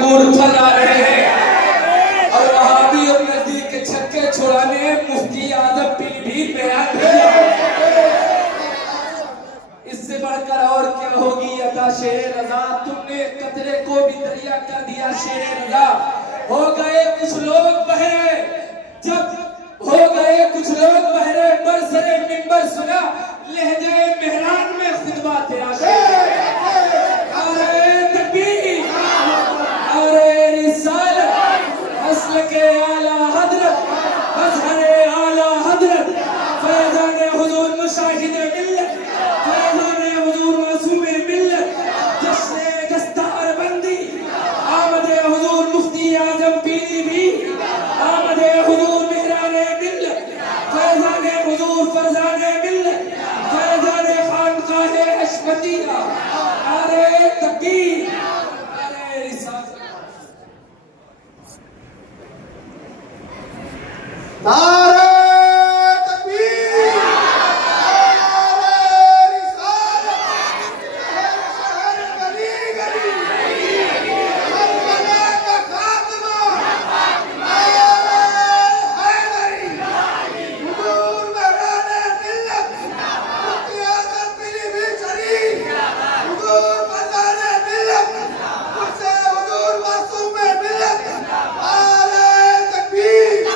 پھیلا رہے ہیں اور وہاں بھی اپنے دل کے چھکے چھڑانے مفتی اعظم پیلی بھیت میں اس سے بڑھ کر اور کیا ہوگی ادا شیر رضا. تم نے قطرے کو بھی دریا کر دیا شیر رضا. ہو گئے کچھ لوگ بہرے جب ہو گئے کچھ لوگ بہرے برسرے منبر سنا لہجے مہران میں خطبہ تیرا شیر. نعرہ تکبیر نعرہ رسالت اصل کے اعلیٰ حضرت مظہر اعلیٰ حضرت فیضان حضور مشاہد ملت فیضان حضور معصوم ملت جشن دستار بندی آمد حضور مفتی اعظم پیلی بھیت آمد حضور مہران ملت فیضان حضور فرزان ملت فیضان خانقاہ حشمتیہ. نعرہ تکبیر نعرہ رسالت. نعرہ تکبیر نعرہ رسالت شہر گلی گلی کربلا کا خاتمہ نعرہ حیدری حضور مہران ملت مفتی اعظم پیلی بھیت شریف حضور فرزان ملت حضور معصوم ملت. نعرہ تکبیر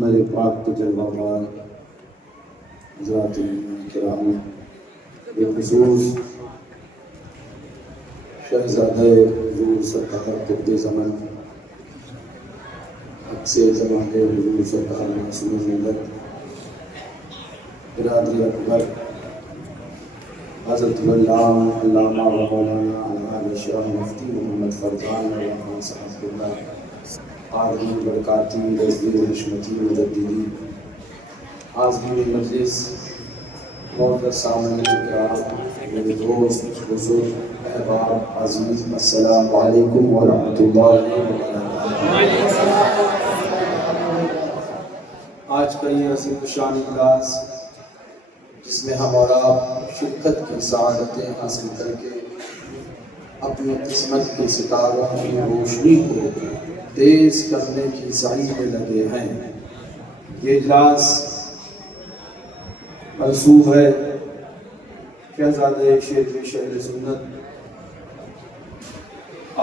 میرے پاک تجربہ بار حضرات کرام بالخصوص شہزادہ حضور سرکار قطب زمن اکثر زمانے حضور سرکار معصوم ملت برادری اکبر حضرت علامہ و مولانا علامہ شاہ مفتی محمد فرزان اللہ صاحب اللہ عارضی برکاتی رضی حشمتی مجددی حاضرین مجلس معزز سامعین کرام میرے دوست بزرگ احباب عزیز السلام علیکم ورحمۃ اللہ وبرکاتہ. آج کا یہ عظیم شان اجلاس جس میں ہمارا شرکت کی سعادتیں حاصل کر کے اپنی قسمت کے ستاروں کی روشنی کو تیز کرنے کی سعی میں لگے ہیں. یہ اجلاس منسوب ہے شہزادہ شہر سنت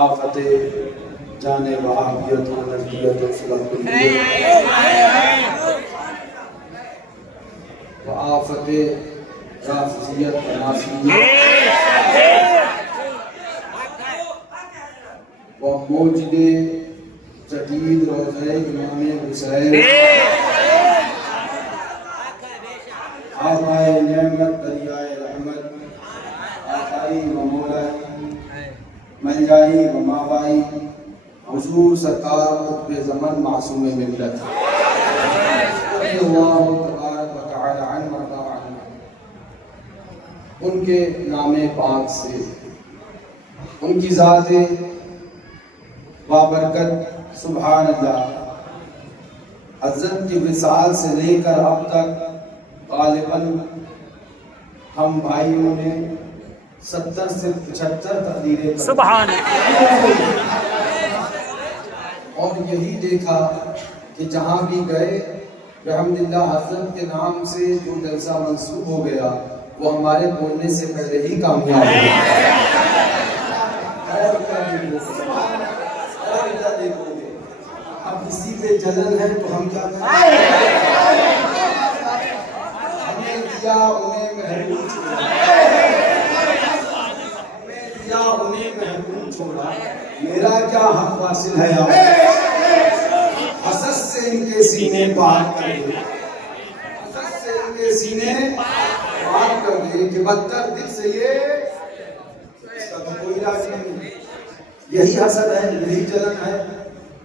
آفت جان وہابیت و نجدیت و صلاح کلیت و آفت رافضیت و ناصریت و موجد جدید روضہ امام حسین آقائے نعمت دریائے رحمت آقائی و مولائی ملجائی و ماوائی حضور سرکار قطب زمن معصوم ملت رضی اللہ تبارک و تعالی عنہ وارضا عنہ. ان کے نام پاک سے ان کی ذات بابرکت سبحان اللہ حضرت کی وصال سے لے کر اب تک غالباً ہم بھائیوں نے 70 سے 75 تقریریں سبحان اور یہی دیکھا کہ جہاں بھی گئے بحمداللہ حضرت کے نام سے جو جلسہ منسوب ہو گیا وہ ہمارے بولنے سے پہلے ہی کامیاب ہو گیا. اب اسی پہ جلن ہے تو ہم کیا کریں؟ ہمیں دیا انہیں محروم چھوڑا. کیا حق واصل ہے آپ حسد سے ان کے سینے پار کر دے حسد سے ان کے سینے پار کر دے کہ بدتر دل سے یہ اس کا تو کوئی علاج نہیں یہی حسد ہے یہی جلن ہے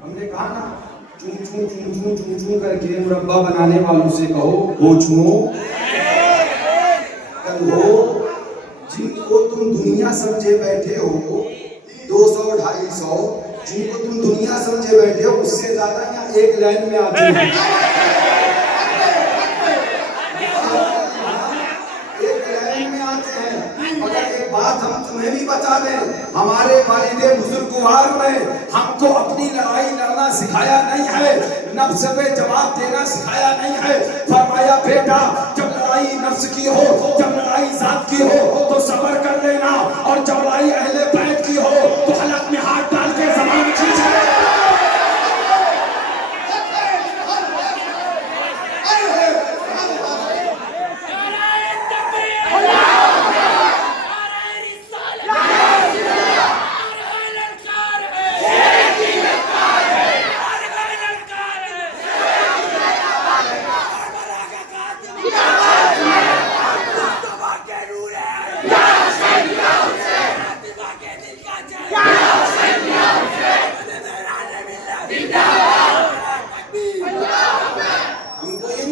ہم نے کہا نا چون چون چون چون چون چون کر کے مربع بنانے والوں سے کہو وہ چونو کل ہو جن کو تم دنیا سمجھے بیٹھے ہو 200-250 جن کو تم دنیا سمجھے بیٹھے ہو اس سے زیادہ یہاں ایک لائن میں آتے ہیں ایک لائن میں آتے ہیں مگر ایک بات ہم تمہیں بھی بتا دیں ہمارے والد بزرگوار میں ہم کو اپنی لڑائی لڑنا سکھایا نہیں ہے نفس پہ جواب دینا سکھایا نہیں ہے فرمایا بیٹا جب لڑائی نفس کی ہو جب لڑائی ذات کی ہو تو صبر کر لینا اور جب لڑائی اہل بیت کی ہو تو حلق میں ہاتھ ڈال کے زبان کھینچ لینا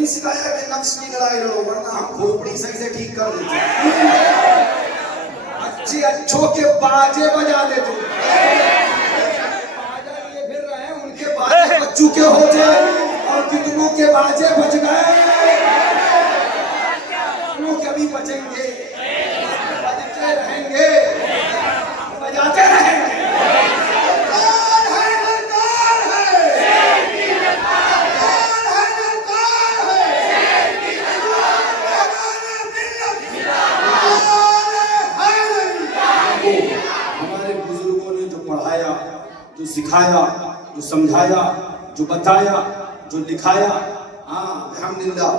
سکھایا کہ نفس کی لڑائی لڑو ورنہ ہم کھوپڑی صحیح سے ٹھیک کر دیتے اچھے اچھوں کے باجے بجا دیتے باجا لیے پھر رہے ان کے باجے بج چکے ہو جائے اور کتنوں کے باجے بج گئے کتنوں کے بھی بچیں گے بجتے رہیں گے بجاتے رہیں گے جو سکھایا جو سمجھایا جو بتایا جو لکھایا الحمدللہ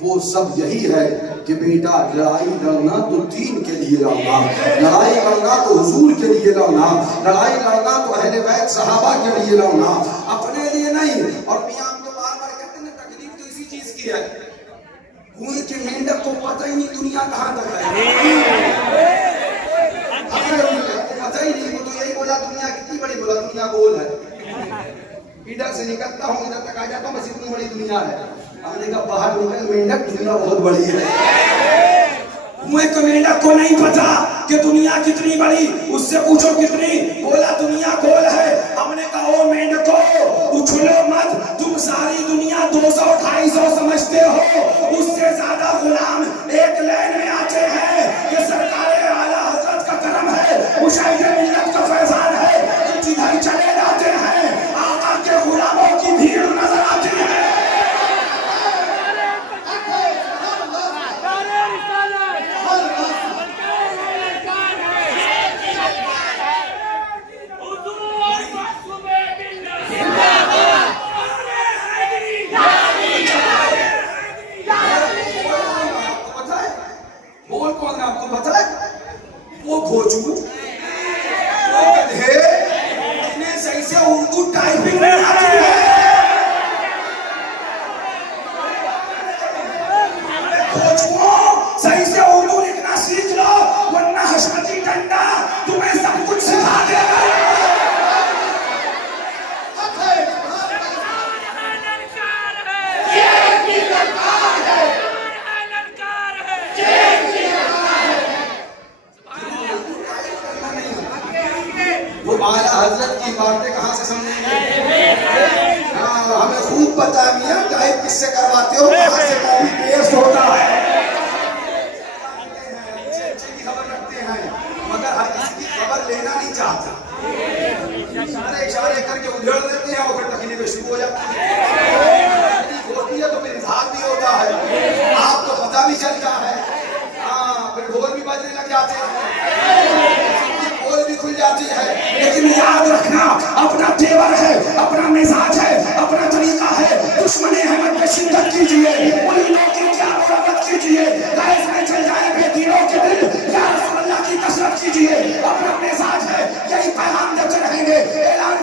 وہ سب یہی ہے کہ بیٹا لڑائی لڑنا تو دین کے لیے لڑنا لڑائی لڑنا تو حضور کے لیے لڑنا لڑائی لڑنا تو اہل بیت صحابہ کے لیے لڑنا اپنے لیے نہیں اور میاں ہم تو بار بار کہتے ہیں تکلیف تو اسی چیز کی ہے کنویں کے مینڈک کو پتہ ہی نہیں دنیا کہاں تک ہے پتہ ہی نہیں وہ تو یہی بولا دنیا کتنی بڑی بولا دنیا گول ہے ادھر سے نکلتا ہوں ادھر تک آ جاتا ہوں بس اتنی بڑی دنیا ہے ہم نے کہا باہر نکل مینڈک دنیا بہت بڑی ہے کنویں کے مینڈک کو نہیں پتا کہ دنیا کتنی بڑی اس سے پوچھو کتنی بولا دنیا گول ہے ہم نے کہا او مینڈکو اچھلو مت تم ساری دنیا 200-250 سمجھتے ہو اس سے زیادہ غلام ایک لائن میں آتے ہیں کہ سرکار اعلیٰ حضرت کا کرم ہے مشاہد ملت کا فیضان ہے کہ جدھر چلے جاتے ہیں آقا کے غلاموں کی بھیڑ نظر آتی ہے وہ کھوجو وہ گدھے انہیں صحیح سے اردو ٹائپنگ نہیں آتی ہے کھوجو صحیح سے اردو لکھنا سیکھ لو ورنہ حشمتی ڈنڈا تمہیں سب کچھ سکھا دے گا حضرت کی باتیں کہاں سے سمجھیں گے ہمیں خوب پتا ہے میاں ٹائپ کس سے کرواتے ہو کہاں سے کاپی پیسٹ ہوتا ہے اچھے کی خبر رکھتے ہیں مگر ہر کسی کی خبر لینا نہیں چاہتا اشارے کر کے اجھڑ دیتے ہیں اور پھر تکلیفیں شروع ہو جاتی ہیں ہوتی ہے تو پھر اظہار بھی ہوتا ہے آپ کو پتہ بھی چلتا ہے پھر ڈھول بھی بجنے لگ جاتے ہیں بھی کھل جاتی ہے لیکن یاد رکھنا اپنا تیور ہے اپنا مزاج ہے اپنا طریقہ ہے دشمن احمد پہ شدت کیجئے انہی لوگوں کی کیا مرابط کیجئے گائز میں چل جائے بے دینوں کے دل یا رسول اللہ کی کثرت کیجئے اپنا مزاج ہے یہی پیغام دیتے رہیں گے اعلان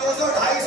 200-250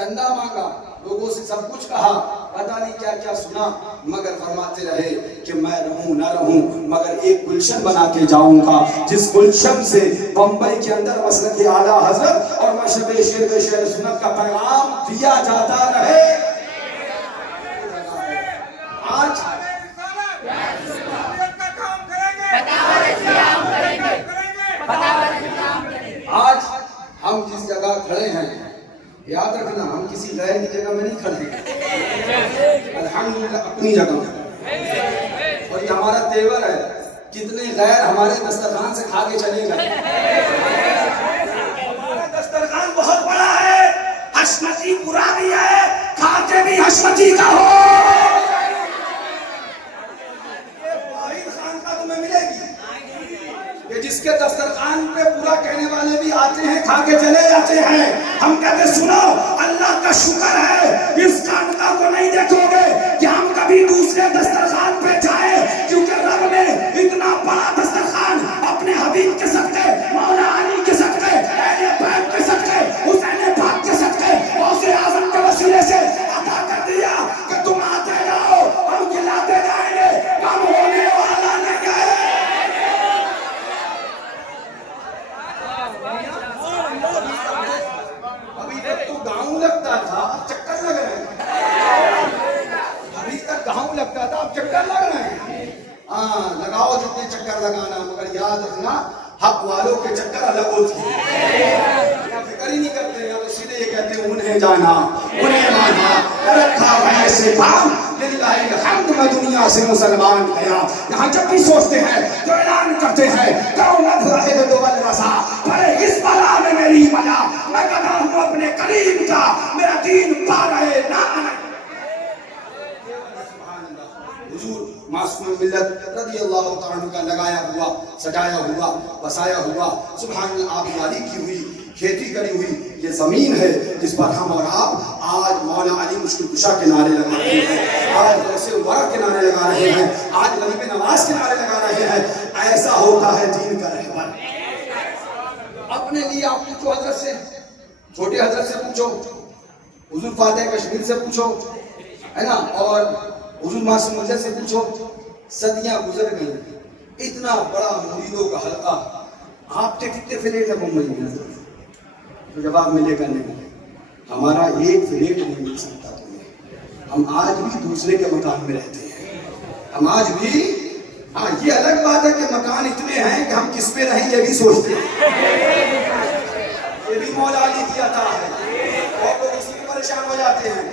چندہ مانگا، لوگوں سے سب کچھ کہا، پتہ نہیں کیا کیا سنا، مگر فرماتے رہے کہ میں رہوں نہ رہوں مگر ایک گلشن بنا کے جاؤں گا، جس گلشن سے بمبئی کے اندر مسلک اعلیٰ حضرت اور مشرب شیر سنت کا پیغام دیا جاتا رہے۔ آج ہم جس جگہ کھڑے ہیں، یاد رکھنا ہم کسی غیر کی جگہ میں نہیں کھڑے، الحمدللہ اپنی جگہ میں، اور یہ ہمارا تیور ہے۔ کتنے غیر ہمارے دسترخوان سے کھا کے چلے گئے۔ ہمارا دسترخوان بہت بڑا ہے، حشمتی پورا بھی ہے، کھاتے بھی حشمتی کا ہو۔ جس کے دسترخوان پہ پورا کہنے والے بھی آتے ہیں، کھا کے چلے جاتے ہیں۔ ہم کہتے سنو، اللہ کا شکر ہے اس خانقاہ کو نہیں دیکھو گے کہ ہم کبھی دوسرے دسترخوان پہ جائیں، کیونکہ رب نے اتنا بڑا دسترخوان اپنے حبیب کے صدقے، مولا علی کے صدقے، اہل بیت کے صدقے، حسین پاک کے صدقے، غوث اعظم کے وسیلے سے عطا کر دیا کہ تم آتے جاؤ، ہم کھلاتے جائیں گے، کم ہونے والا نہیں ہے۔ ابھی تک تو گاؤں لگتا تھا، اب چکر لگ رہے ہیں۔ ابھی تک گاؤں لگتا تھا، اب چکر لگ رہے ہیں۔ ہاں لگاؤ جتنے چکر لگانا، مگر یاد رکھنا حق والوں کے چکر الگ ہوتے ہیں، یا فکر ہی نہیں کرتے، یا تو سیدھے یہ کہتے ہیں انہیں جانا انہیں مانا، رکھا ویسے کام للہ الحمد میں دنیا سے مسلمان گیا۔ یہاں جب بھی سوچتے ہیں تو اعلان کرتے ہیں کونت رہے دو الرسا، پڑے اس بلا میں میری بلا، میں گدا ہوں اپنے کریم کا، میرا دین پا رہے نہ حضور معصوم ملت رضی اللہ تعالیٰ عنہ کا لگایا ہوا، سجایا ہوا، بسایا ہوا، سبحان اللہ آبادی کی ہوئی، کھیتی کری ہوئی یہ زمین ہے جس پر ہم اور آپ آج مولا علی مشکل کشا کے نعرے لگا رہے ہیں، آج غوث ورا کے نعرے لگا رہے ہیں، آج غریب نواز کے نعرے لگا رہے ہیں۔ ایسا ہوتا ہے دین کا رہبر۔ اپنے لیے آپ پوچھو حضرت سے، چھوٹے حضرت سے پوچھو، حضور فاتح کشمیر سے پوچھو، ہے نا، اور حضور معصوم ملت سے پوچھو، صدیاں گزر گئی، اتنا بڑا مریدوں کا حلقہ، آپ کے کتنے فلیٹ ہے ممبئی میں؟ تو جواب ملے گا نہیں، ہمارا ایک فلیٹ نہیں مل سکتا تمہیں۔ ہم آج بھی دوسرے کے مکان میں رہتے ہیں، ہم آج بھی، ہاں یہ الگ بات ہے کہ مکان اتنے ہیں کہ ہم کس پہ رہیں یہ بھی سوچتے ہیں، یہ بھی مولا علی کی عطا ہے، اور لوگ اسی میں پریشان ہو جاتے ہیں،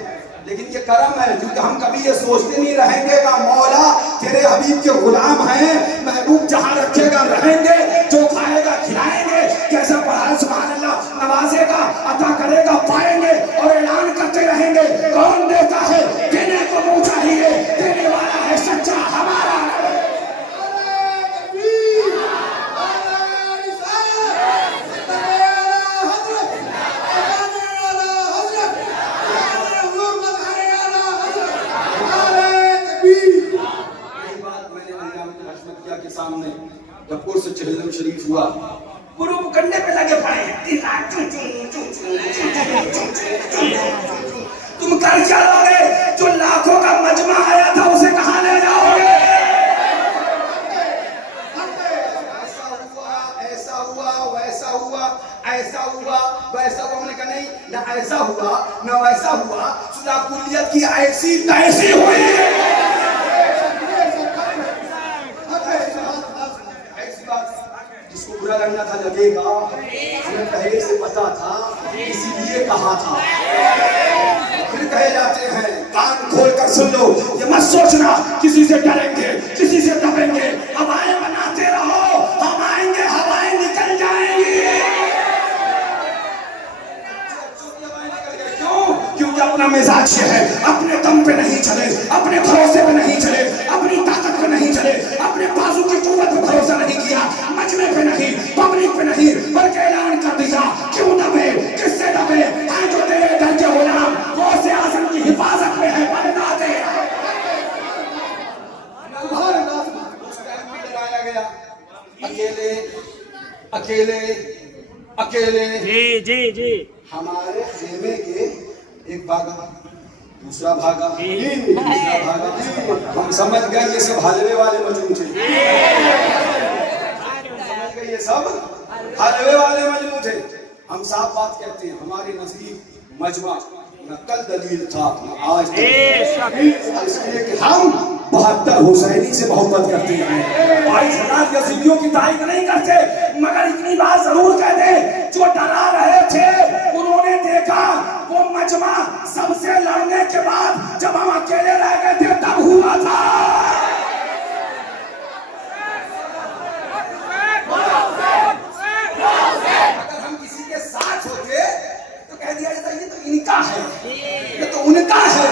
لیکن یہ کرم ہے کیونکہ ہم کبھی یہ سوچتے نہیں رہیں گے کہ مولا تیرے حبیب کے غلام ہیں، محبوب جہاں رکھے گا رہیں گے، جو کھائے گا کھلائیں گے، کیسا پڑھا سبحان اللہ نوازے گا، عطا کرے گا پائیں گے، اور اعلان کرتے رہیں گے کون دیتا ہے، دینے کو منہ چاہیے، دینے والا ہے سچا ہمارا۔ سامنے جب پور سے چہلم شریف ہوا، پورو کنڈے پہ لگے پڑے ہیں، تم کر کیا لو گے؟ جو لاکھوں کا مجمع آیا تھا اسے کہاں لے جاؤ گے؟ ایسا ہوا ویسا ہوا، ایسا ہوا ویسا ہوا، ہم نے کہا نہیں، نہ ایسا ہوا نہ ویسا ہوا، صدا کلیت کی ایسی تیسی ہوئی۔ برا لگنا تھا لگے گا، ہمیں پہلے سے پتا تھا، اسی لیے کہا تھا۔ پھر کہے جاتے ہیں کان کھول کر سن لو، یہ مت سوچنا کسی سے ڈریں گے، کسی سے دبیں گے، ہوائیں بناتے رہو، ہم آئیں گے ہوائیں نکل جائیں گی۔ کیونکہ اپنا مزاج یہ ہے، اپنے دم پہ نہیں چلے، اپنے بھروسے پہ نہیں چلے، اپنی طاقت پہ نہیں چلے، اپنے بازو کی قوت پہ بھروسہ نہیں کیا، مجمع پہ نہیں، پبلک پہ نہیں، بلکہ اعلان کر دیا کیوں دبے، کس سے دبے، آج جو تیرے گھر کے غلام غوث اعظم کی حفاظت میں ہے، بندہ دے۔ اس ٹائم بھی لگایا گیا، اکیلے اکیلے اکیلے، جی جی جی، ہمارے خیمے کے ایک بھاگا، دوسرا بھاگا، تیسرا بھاگا. ہم سمجھ گئے یہ سب حلوے والے مجنون تھے. سمجھ گئے یہ سب حلوے والے مجنون تھے. ہم صاف بات کہتے ہیں، ہمارے نزدیک مجمع نہ کل دلیل تھا نہ آج دلیل. اس لیے کہ ہم 72 حسینی سے محبت کرتے ہیں. 22,000 یزیدیوں کی تائید نہیں کرتے. مگر اتنی بات ضرور کہہ دیں، جو ڈرا رہے تھے انہوں نے دیکھا وہ مجمع سب سے لڑنے کے بعد جب ہم اکیلے رہ گئے تھے تب ہوا تھا. اگر ہم کسی کے ساتھ ہوتے تو کہہ دیا جاتا یہ تو ان کا ہے، یہ تو ان کا ہے،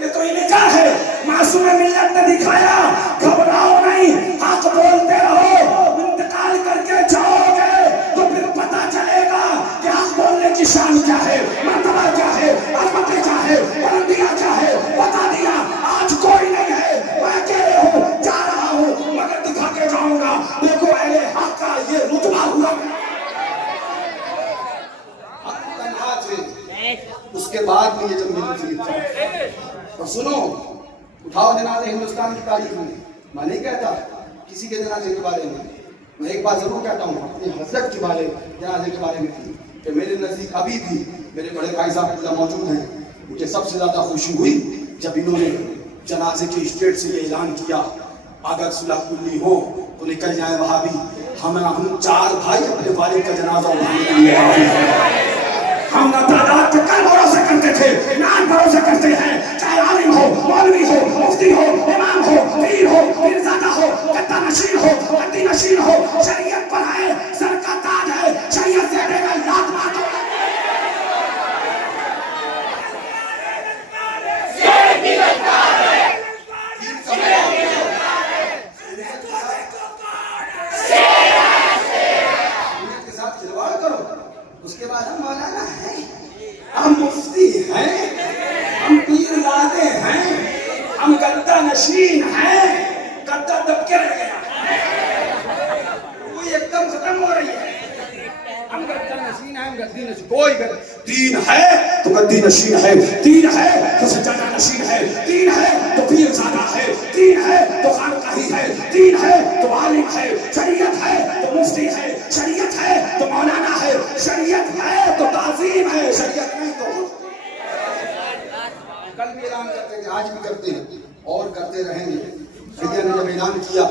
یہ تو ان کا ہے. معصوم ملت نے دکھایا گھبراؤ نہیں، حق بولتے رہو. انتقال کر کے جاؤ گے تو پھر پتا چلے گا کہ حق بولنے کی شان کیا ہے، مرتبہ کیا ہے، عظمت کیا ہے، بلندیاں کیا ہے. بتا دیا آج کوئی نہیں ہے، میں اکیلے ہوں، جا رہا ہوں مگر دکھا کے جاؤں گا. دیکھو اہل حق کا یہ رتبہ ہوا. اس کے بعد میں یہ جب میری تھا. اور سنو، اٹھاؤ جنازے ہندوستان کی تاریخ میں. میں نہیں کہتا کسی کے جنازے کے بارے میں، میں ایک بات ضرور کہتا ہوں اپنے حضرت کے بارے جنازے کے بارے میں کہ میرے نزدیک ابھی بھی میرے بڑے بھائی صاحب موجود ہیں. مجھے سب سے زیادہ خوشی ہوئی جب انہوں نے جنازے کے اسٹیٹ سے یہ اعلان کیا اگر صلح کلی ہو تو نکل جائے وہابی. ہم 4 بھائی اپنے والد کا جنازہ اٹھانے کے لیے آئے. ہم نہ تعداد کے کل بھروسے کرتے تھے نہ آج بھروسے کرتے ہیں. چاہے عالم ہو، مولوی ہو، مفتی ہو، امام ہو، پیر ہو، پیرزادہ ہو، گدا نشین ہو، گدی نشین ہو، شریعت پر ہے، سر کا تاج ہے، شریعت سے ہٹے گا لات مارو. اس کے بعد ہم مولانا ہیں، ہم مفتی ہیں، ہم پیر لادے ہیں، ہم گدا نشین ہیں. گدا دب کے رہ گیا، کوئی ایک دم ختم ہو رہی ہے. ہم گدا نشین ہیں، ہم گدی نشین. کوئی دین ہے تو گدی نشین ہے، دین ہے تو سجادہ نشین ہے، دین ہے تو پیر زادہ ہے، دین ہے تو خانقاہی ہے، دین ہے تو عالم ہے، شریعت ہے تو مفتی ہے، شریعت ہے تو مولانا ہے، شریعت ہے تو تعظیم ہے، شریعت نہیں تو. کل بھی اعلان کرتے ہیں، آج بھی کرتے ہیں اور کرتے رہیں گے. سیدنا نے جب اعلان کیا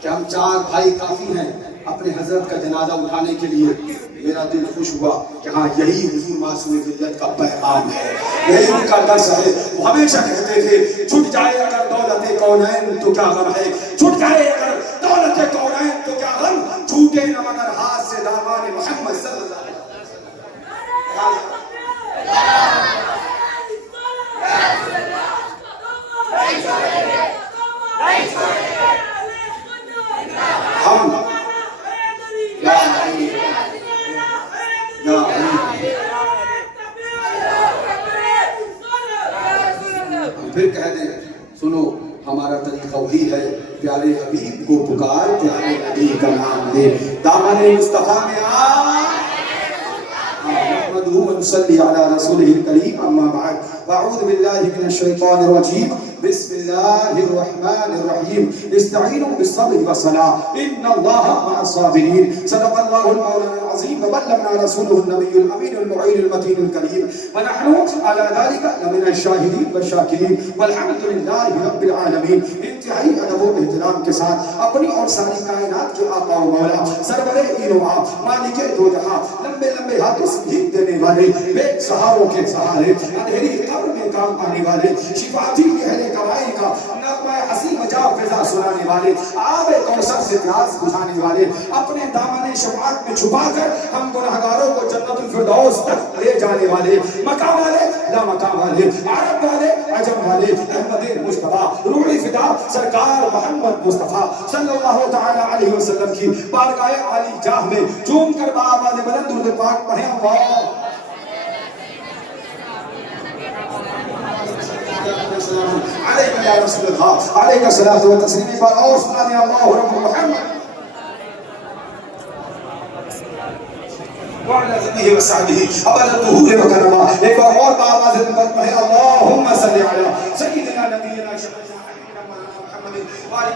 کہ ہم 4 بھائی کافی ہیں اپنے حضرت کا جنازہ اٹھانے کے لیے، میرا دل خوش ہوا کہ ہاں یہی حضور معصوم ملت کا پیغام ہے، یہی ان کا درس ہے. وہ ہمیشہ کہتے تھے چھٹ جائے اگر دولت کونین تو کیا غم ہے، چھٹ جائے اگر دولت کونین تو کیا غم، چھوٹے نہ مگر ہاتھ سے دامان محمد صلی اللہ علیہ وسلم. ہم پھر کہہ دیں سنو ہمارا طریقہ وہی ہے، پیارے حبیب کو پکار، پیارے نبی کا نام لے، دامن مصطفیٰ میں آ. نحمده ونصلي على رسوله الكريم. اما بعد فاعوذ بالله من الشيطان الرجيم. بسم الله الرحمن الرحيم. استعينوا بالصبر والصلاة ان الله مع الصابرين. صدق الله المولى العظيم وبلغنا رسوله النبي الامين المعين المتين الكريم ونحن على ذلك لمن الشاهدين والشاكرين والحمد لله رب العالمين. انتہائی ادب و احترام کے ساتھ اپنی اور ساری کائنات کے آقا و مولا سرور این و عام مالک دو جہاں لمبے لمبے ہاتھوں سے جیت دینے والے بے سہاروں کے سہارے اندھیری قبر میں کام آنے والے شفاعتی اہل کبائی کا نغمہ حسین مجا فضا سنانے والے آب کوثر سے پیاس بجھانے والے اپنے دامن شفاعت میں چھپا کر ہم گنہگاروں کو جنت الفردوس تک لے جانے والے مقام والے لا مقام والے عرب والے عجم والے احمد مصطفیٰ روح فدا سرکار محمد مصطفیٰ صلی اللہ تعالی علیہ وسلم کی بارگاہ عالی جاہ میں جھوم کر بآواز بلند درود پاک پڑھیں. اللہ عليك يا رسول الله عليك الصلاة والتسليم فأوصلنا يا الله رب محمد وعلى آله وصحبه أبدا الظهور وكرما. ایک اور بآواز بلند پڑھیں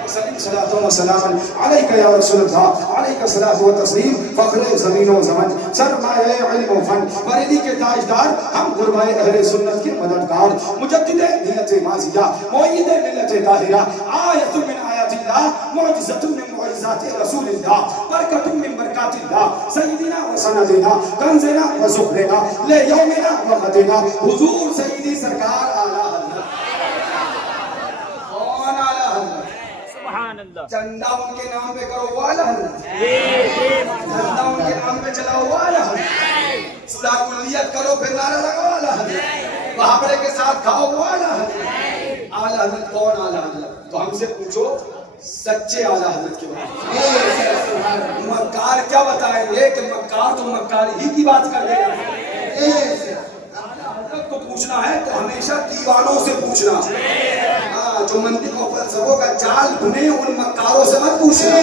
صلاۃ و سلام علیک یا رسول اللہ، علیک صلاۃ و تسلیم، فخر زمین و زمن، سرمایہ علم و فن، بریلی کے تاجدار، ہم غربائے اہل سنت کے مددگار، مجدد ملت ماضیہ، معید ملت طاہرہ، آیت من آیات اللہ، معجزۃ من معجزات رسول اللہ، برکت من برکات اللہ، سیدنا و سندنا، کنزنا و زہرنا، لے یومنا و غدنا، حضور سیدی سرکار اعلیٰ حضرت۔ کون اعلیٰ حضرت؟ سبحان اللہ، چندہ ان کے نام پہ کرو وہ اعلیٰ حضرت، چندہ ان کے نام پہ چلاؤ وہ اعلیٰ حضرت، صلاح کلیت کرو پھر نعرہ لگاؤ اعلیٰ حضرت، محاورے کے ساتھ کھاؤ وہ اعلیٰ حضرت۔ اعلیٰ حضرت کون اعلیٰ حضرت؟ تو ہم سے پوچھو سچے اعلیٰ حضرت کے بارے میں۔ مکار کیا بتائیں گے کہ مکار تو مکار ہی کی بات کر دے گا۔ اعلیٰ حضرت کو پوچھنا ہے تو ہمیشہ دیوانوں سے پوچھنا، جو منطق و فلسفوں کا جال بنے ان مکاروں سے مت پوچھنا۔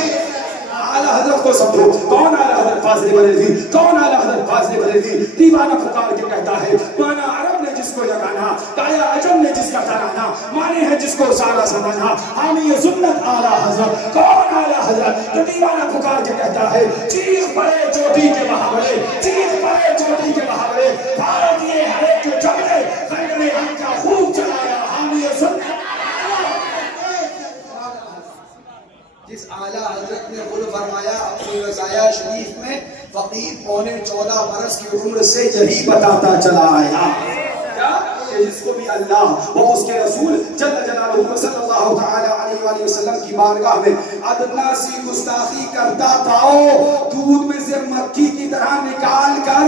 اعلیٰ حضرت کو سمجھو، کون اعلیٰ حضرت فاضل بریلوی، کون اعلیٰ حضرت فاضل بریلوی؟ دیوانہ پکار کے کہتا ہے، مانا عرب نے جس کو لگانا، کایا عجم نے جس کا ترانا، مانے ہے جس کو سارا زمانہ، حامی سنت اعلیٰ حضرت، کون اعلیٰ حضرت؟ تو دیوانہ پکار کے کہتا ہے، چیخ پڑے چوٹی کے محاورے، چیخ پڑے چوٹی کے محاورے، بھارت یہ ہے جو جملے خیرے ہم کا خوب چلایا، حامی سنت۔ جس اعلیٰ حضرت نے خود فرمایا اپنی رضائیہ شریف میں، فقیر پونے 14 برس کی عمر سے یہی بتاتا چلا آیا کیا کہ جس کو بھی اللہ و اس کے رسول جل جلالہ صلی اللہ تعالی علیہ وآلہ وسلم کی بارگاہ میں ادنا سی گستاخی کرتا پاؤ، دودھ میں سے مکھی کی طرح نکال کر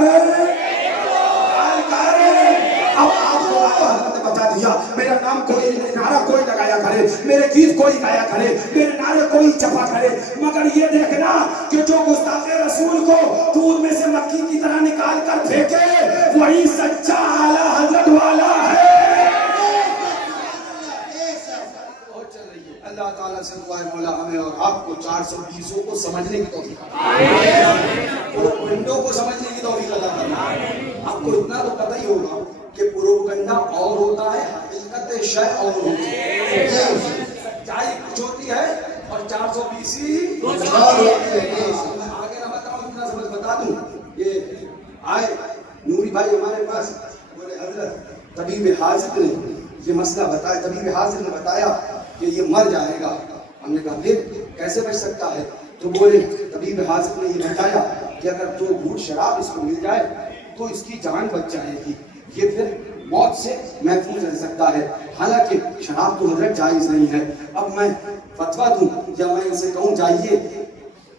اب آپ کو حضرت نے بتا دیا، میرا نام کوئی نعرہ کوئی لگایا کرے، میرے گیت کوئی گایا کرے، میرے نعرے کوئی چپا کرے، مگر یہ دیکھنا کہ جو گستاخ رسول کو دودھ میں سے مکھی کی طرح نکال کر پھینکے وہی سچا اعلیٰ حضرت والا ہے۔ اللہ تعالیٰ سے دعا ہے مولا ہمیں اور آپ کو 420 کو سمجھنے کی توفیق عطا، پروپگنڈوں کو سمجھنے کی توفیق عطا کرنا۔ آپ کو اتنا تو پتہ ہی ہوگا کہ پروپگنڈا اور ہوتا ہے، حقیقت شے اور ہوتی ہے، سچائی کچھ ہوتی ہے اور 420 اور ہوتی ہے۔ آگے نہ بتاؤں، اتنا سمجھ بتا دوں، یہ آئے نوری بھائی ہمارے پاس، بولے حضرت طبیب حاذق نے یہ مسئلہ بتایا، طبیب حاذق نے بتایا کہ یہ مر جائے گا۔ ہم نے کہا پھر کیسے بچ سکتا ہے؟ تو بولے طبیب حاذق نے یہ بتایا کہ اگر 2 گھونٹ شراب اس کو مل جائے تو اس کی جان بچ جائے گی، یہ پھر موت سے محفوظ رہ سکتا ہے۔ حالانکہ شراب تو حضرت جائز نہیں ہے۔ اب میں فتویٰ دوں یا میں اسے کہوں جائیے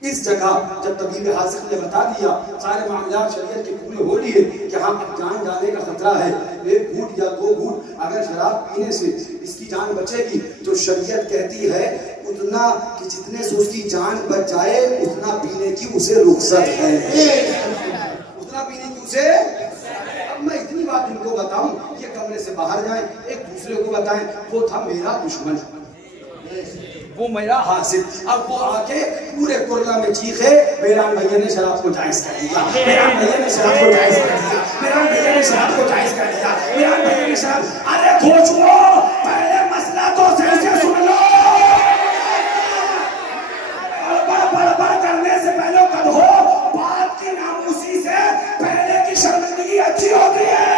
اس جگہ، جب طبیب حاذق نے بتا دیا سارے معاملات شریعت کے پورے ہو لیے کہ ہاں جان جانے کا خطرہ ہے، 1 گھونٹ یا 2 گھونٹ اگر شراب پینے سے اس کی جان بچے گی تو شریعت کہتی ہے اتنا کہ جتنے سے اس کی جان بچ جائے اتنا پینے کی اسے رخصت ہے، اتنا پینے کی اسے۔ اب میں اتنی بات ان کو بتاؤں، یہ کمرے سے باہر جائیں، ایک دوسرے کو بتائیں، وہ تھا میرا دشمن، وہ میرا حاسد، اب وہ آ کے پورے کرلا میں چیخے میران بھیا نے شراب کو جائز کر دیا، میران بھیا نے شراب کو جائز کر دیا، میران بھیا نے شراب کو جائز کر دیا، میران بھیا نے شراب۔ ارے کھوچو، پہلے مسئلہ تو صحیح سے سن لو، بڑبڑ کرنے سے پہلے قد ہو، بات کی ناموسی سے پہلے کی شرمندگی اچھی ہوتی ہے۔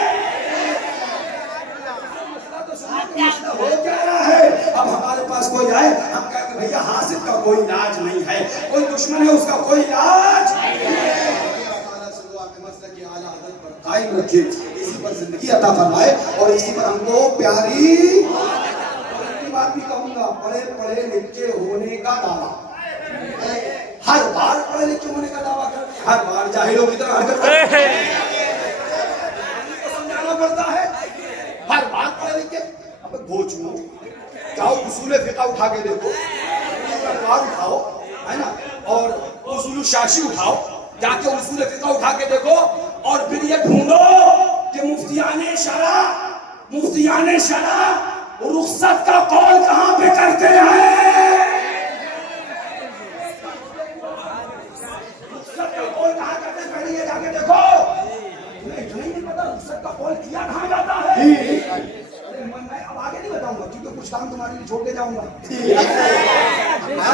ہو کیا رہا ہے؟ اب ہمارے پاس کوئی آئے، ہم کہتے ہیں بھیا حاسد کا کوئی علاج نہیں ہے، کوئی دشمن ہے اس کا کوئی علاج نہیں ہے۔ اللہ تعالیٰ سے دعا کہ مسئلہ کی اعلیٰ حضرت پر قائم رکھے، اسی پر زندگی عطا فرمائے اور اسی پر ہم کو پیاری بات بھی کہوں گا، پڑھے پڑھے لکھے ہونے کا دعویٰ، ہر بار پڑھے لکھے ہونے کا دعویٰ کرتے ہیں، ہر بار جاہلوں کی طرح حرکت کرتے ہیں، سمجھانا پڑتا ہے، ہر بار پڑھے لکھے۔ اب گوچو جاؤ اصول فقہ اٹھا کے دیکھو، انوار اٹھاؤ ہے نا، اور اصول الشاشی اٹھاؤ، جا کے اصول فقہ اٹھا کے دیکھو، اور پھر یہ ڈھونڈو کہ مفتیان شرع رخصت کا قول کہاں پہ کرتے ہیں، رخصت کا قول کہاں کرتے ہیں، پہلے یہ جا کے دیکھو۔ تمہیں اتنا ہی نہیں پتا رخصت کا قول کیا کہاں جاتا ہے؟ میں اب آگے نہیں بتاؤں گا کیونکہ کچھ کام تمہارے لیے چھوڑ کے جاؤں گا۔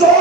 2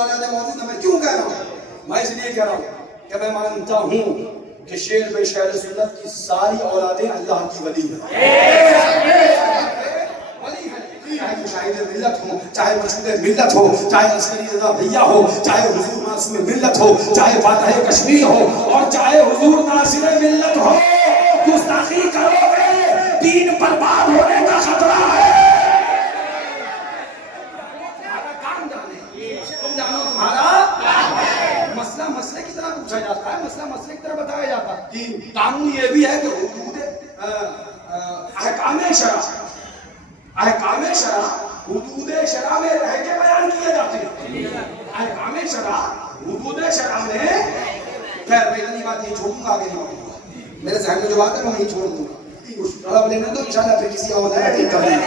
اولاد موجود ہیں. میں کیوں کہہ رہا ہوں؟ میں اس لیے کہہ رہا ہوں کہ میں مانتا ہوں کہ شیر پیش اہل سنت کی ساری اولادیں اللہ کی ولی ہیں. چاہے مشاہد ملت ہو, چاہے مشہود ملت ہو, چاہے عسکری رضا بھیا ہو, چاہے حضور معصوم ملت ہو, چاہے فاتح کشمیر ہو, اور چاہے حضور ناصر ملت ہو. گستاخی کرو گے دین برباد ہونے کا خطرہ ہے. تمہارا کام جانے, تم جانو تمہارا مسئلہ مسئلے کی طرح پوچھا جاتا ہے, مسئلہ مسئلے کی طرح بتایا جاتا ہے. قانون یہ بھی ہے کہ حدود احکام شرع حدود شرع میں رہ کے بیان کیے جاتے ہیں. احکام شرع حدود شرع میں, خیر میں اتنی بات نہیں چھوڑوں گا, آگے نہیں بڑھوں گا. میرے ذہن میں جو بات ہے میں نہیں چھوڑ دوں گا. طلب لینے دو انشاءاللہ پھر کسی اور نے ٹھیک کر دیں.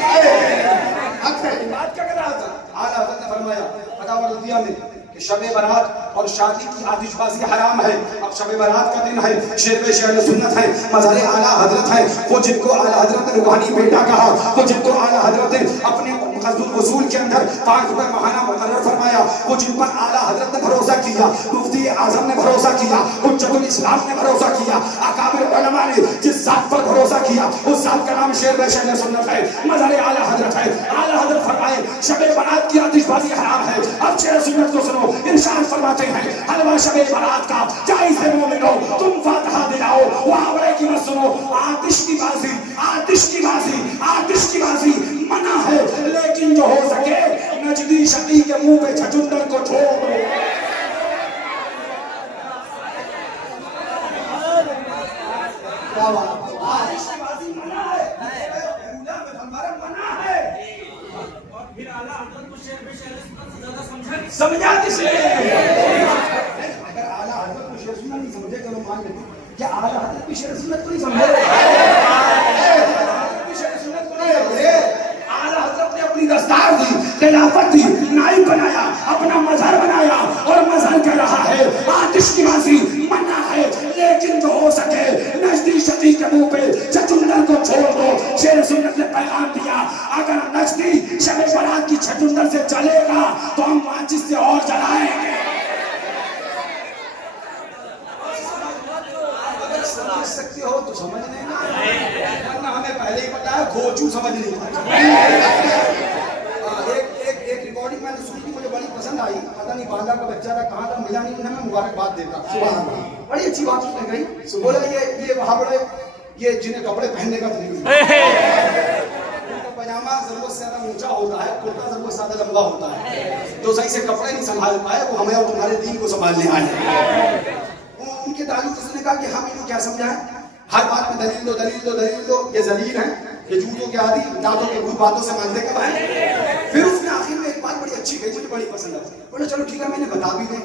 بات کیا کر رہا تھا؟ اعلیٰ حضرت نے فرمایا فتاوی رضویہ میں کہ شب برات اور شادی کی آتش بازی حرام ہے. اب شب برات کا دن ہے, شیر پیش اہل سنت ہے, مظہر اعلیٰ حضرت ہے. وہ جن کو اعلیٰ حضرت نے روحانی بیٹا کہا, وہ جن کو اعلیٰ حضرت نے اپنے قصد الوصول کے اندر 5 روپے ماہانہ مقرر فرمایا, وہ جن پر اعلیٰ حضرت نے بھروسہ کیا, مفتی اعظم نے بھروسہ کیا, حجت الاسلام نے بھروسہ کیا, اکابر علماء نے جس ذات پر بھروسہ کیا اس ذات کا نام شیر پیش اہل سنت ہے, مظہر اعلیٰ حضرت ہے. اعلیٰ حضرت فرمائے شب برات کی آتش بازی حرام ہے. اب شیر سنت کو سنو, ارشاد فرماتے ہیں حلوہ شب برات کا جائز ہے مومنو, تم فاتحہ دلاؤ. وہاں کی مت سنو, آتش کی بازی منع ہے, لیکن جو ہو سکے نجدی شقی کے منہ پہ چھچندر کو چھوڑ دو. آتش کی بازی منع ہے, سمجھا کس لیے؟ اگر اعلیٰ حضرت کو شیر سنت نہیں سمجھے کرو مان لیتے, کیا اعلیٰ حضرت کی شیر سنت کو نہیں سمجھے؟ اعلیٰ حضرت نے اپنی دستار دی, خلافت دی, نائب بنایا, اپنا مظہر بنایا, اور مظہر کہہ رہا ہے آتش کی بازی منع ہے, لیکن جو ہو سکے نجدی شقی کے منہ پہ چھچندر کو چھوڑ دو. شیر سنت نے پیغام دیا اگر نجدی شب برات کی چھچندر سے چلے گا تو ہم ماچس سے اور جلائیں گے. اگر سمجھ سکتے ہو تو سمجھ لینا, ورنہ ہمیں پہلے ہی پتا ہے گھوچو سمجھ نہیں پاتے. ایک ریکارڈنگ میں نے سنی تھی, مجھے بڑی پسند آئی. پتہ نہیں باندھا کا بچہ تھا, کہاں تھا ملا نہیں, انہیں میں مبارکباد دیتا. سبحان اللہ, بڑی اچھی بات اس نے کہی. بولا یہ وہاں بڑے یہ جنہیں کپڑے پہننے کا طریقہ, پاجامہ ضرورت سے زیادہ اونچا ہوتا ہے, کرتا ضرورت سے زیادہ لمبا ہوتا ہے, تو صحیح سے کپڑے نہیں سنبھال پائے, وہ ہمیں اور تمہارے دین کو سنبھالنے آئے. ان کے تعلق سے نے کہا کہ ہم انہیں کیا سمجھائیں, ہر بات میں دلیل دو, یہ ذلیل ہیں, یہ جھوٹوں کے عادی, دانتوں کے بھوت باتوں سے مانتے کب ہیں. پھر اس نے آخر میں ایک بات بڑی اچھی کہی, مجھے بڑی پسند آئی. بولے چلو ٹھیک ہے, میں نے بتا بھی دیں,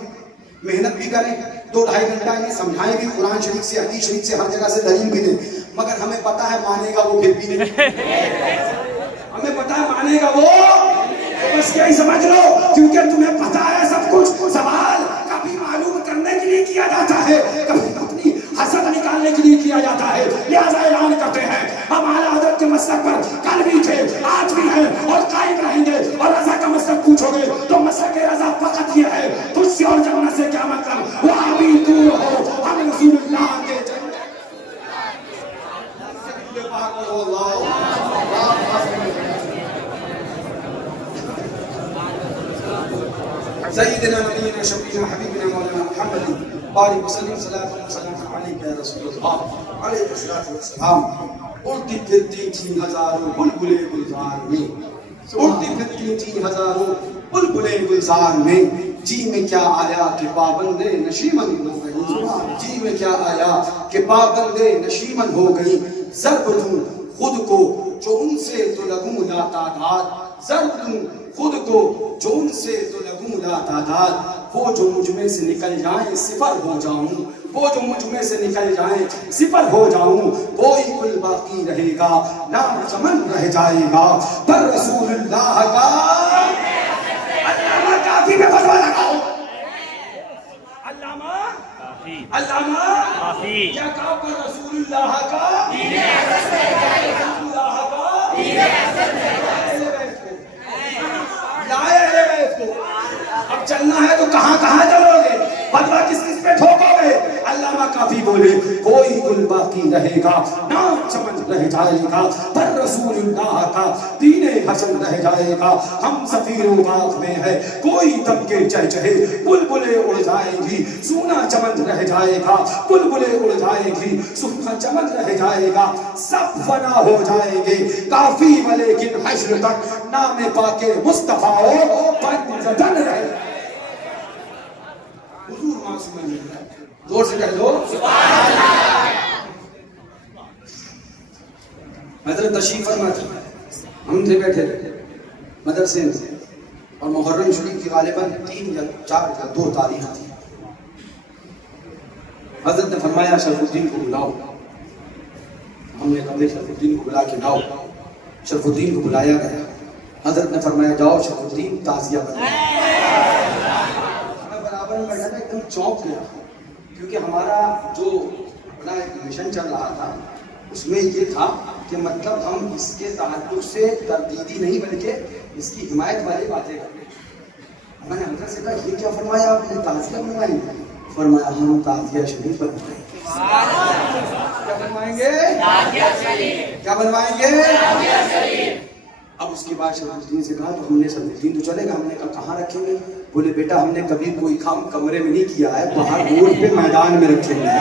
محنت بھی کریں, 2-2.5 گھنٹہ انہیں سمجھائیں بھی, قرآن شریف سے, حدیث شریف سے, ہر جگہ سے دلیل بھی دیں, مگر ہمیں پتا ہے مانے گا وہ پھر بھی نہیں. ہمیں پتا ہے مانے گا وہ, بس یہی سمجھ لو, کیونکہ تمہیں پتا ہے سب کچھ. سوال کبھی معلوم کرنے کے لیے کیا جاتا ہے, کبھی اپنی حسد نکالنے کے لیے کیا جاتا ہے. لہذا اعلان کرتے ہیں ہم اعلیٰ حضرت کے مسلک پر کل بھی تھے, آج بھی ہیں, اور قائم رہیں گے. اور رضا کا مسلک پوچھو گے تو مسلک رضا فقط یہ ہے, تجھ سے اور جمع سے کیا مطلب, وہ ابھی دور ہو, ہم رسول اللہ کے سيدنا نبينا شفيعنا حبيبنا مولانا محمد بارك وسلم صلاة وسلام عليك يا رسول الله عليه الصلاة والسلام. اڑتی پھرتی تھی ہزاروں بلبلیں گلزار میں, اڑتی پھرتی تھی ہزاروں بلبلیں گلزار میں, جی میں کیا آیا کہ پابندے نشیمن ہو گئی, جی میں کیا آیا کہ پابندے نشیمن ہو گئی. ضرب دوں خود کو جو ان سے تو لگوں لا تعداد, ضرب دوں خود کو جو ان سے تو لگوں لا تعداد. وہ جو مجھ میں سے نکل جائیں صفر ہو جاؤں, وہ جو مجھ میں سے نکل جائیں صفر ہو جاؤں. کوئی کل باقی رہے گا, نام چمن رہ جائے گا, پر رسول اللہ کا علامہ کافی میں فتویٰ لگاؤ. علامہ کافی کیا کہا, پر رسول اللہ کا لائے اہل بیت کو. اب اب چلنا ہے تو کہاں کہاں چلو گے, بدوا کس کس پہ ٹھوکو گے. علامہ کافی بولے کوئی گل باقی رہے گا, نام چمن رہ جائے گا, پر رسول اللہ کا دین حسن رہ جائے گا. ہم سفیر باغ میں ہے کوئی دم کے چہچہے, بلبلیں اڑ جائیں گی سونا چمن رہ جائے گا, بلبلیں اڑ جائیں گی سونا چمن رہ جائے گا. سب فنا ہو جائیں گے کافی ولیکن حشر تک نام پاک مصطفیٰ بن زدن رہے. حضور معصوم ہے, زور سے کہہ دو سبحان اللہ. حضرت تشریف فرما تھی, ہم تھے بیٹھے مدرسے میں, اور محرم شریف کی غالباً 3 یا 4 یا 2 تاریخ تھی. حضرت نے فرمایا شرف الدین کو بلاؤ. ہم نے کہا شرف الدین کو بلا کے لاؤ. شرف الدین کو بلایا گیا. حضرت نے فرمایا جاؤ شرف الدین تعزیہ کرو. میں برابر میں بیٹھا تھا, ایک دم چونک گیا, کیونکہ ہمارا جو اپنا ایک مشن چل رہا تھا اس میں یہ تھا کہ مطلب ہم اس کے تعلق سے تردیدی نہیں بلکہ اس کی حمایت والی باتیں کریں. میں نے حضرت سے کہا یہ کیا فرمایا آپ نے, تعزیہ بنوائیں گے؟ فرمایا ہم تعزیہ شریف بنوائیں گے. کیا بنوائیں گے؟ تعزیہ شریف. کیا بنوائیں گے؟ تعزیہ شریف. اب اس کے بعد شرف الدین سے کہا تو ہم نے شرف الدین تو چلے گا. ہم نے کہا کہاں رکھیں گے؟ بولے بیٹا ہم نے کبھی کوئی کام کمرے میں نہیں کیا ہے, باہر روڈ پہ میدان میں رکھیں گے.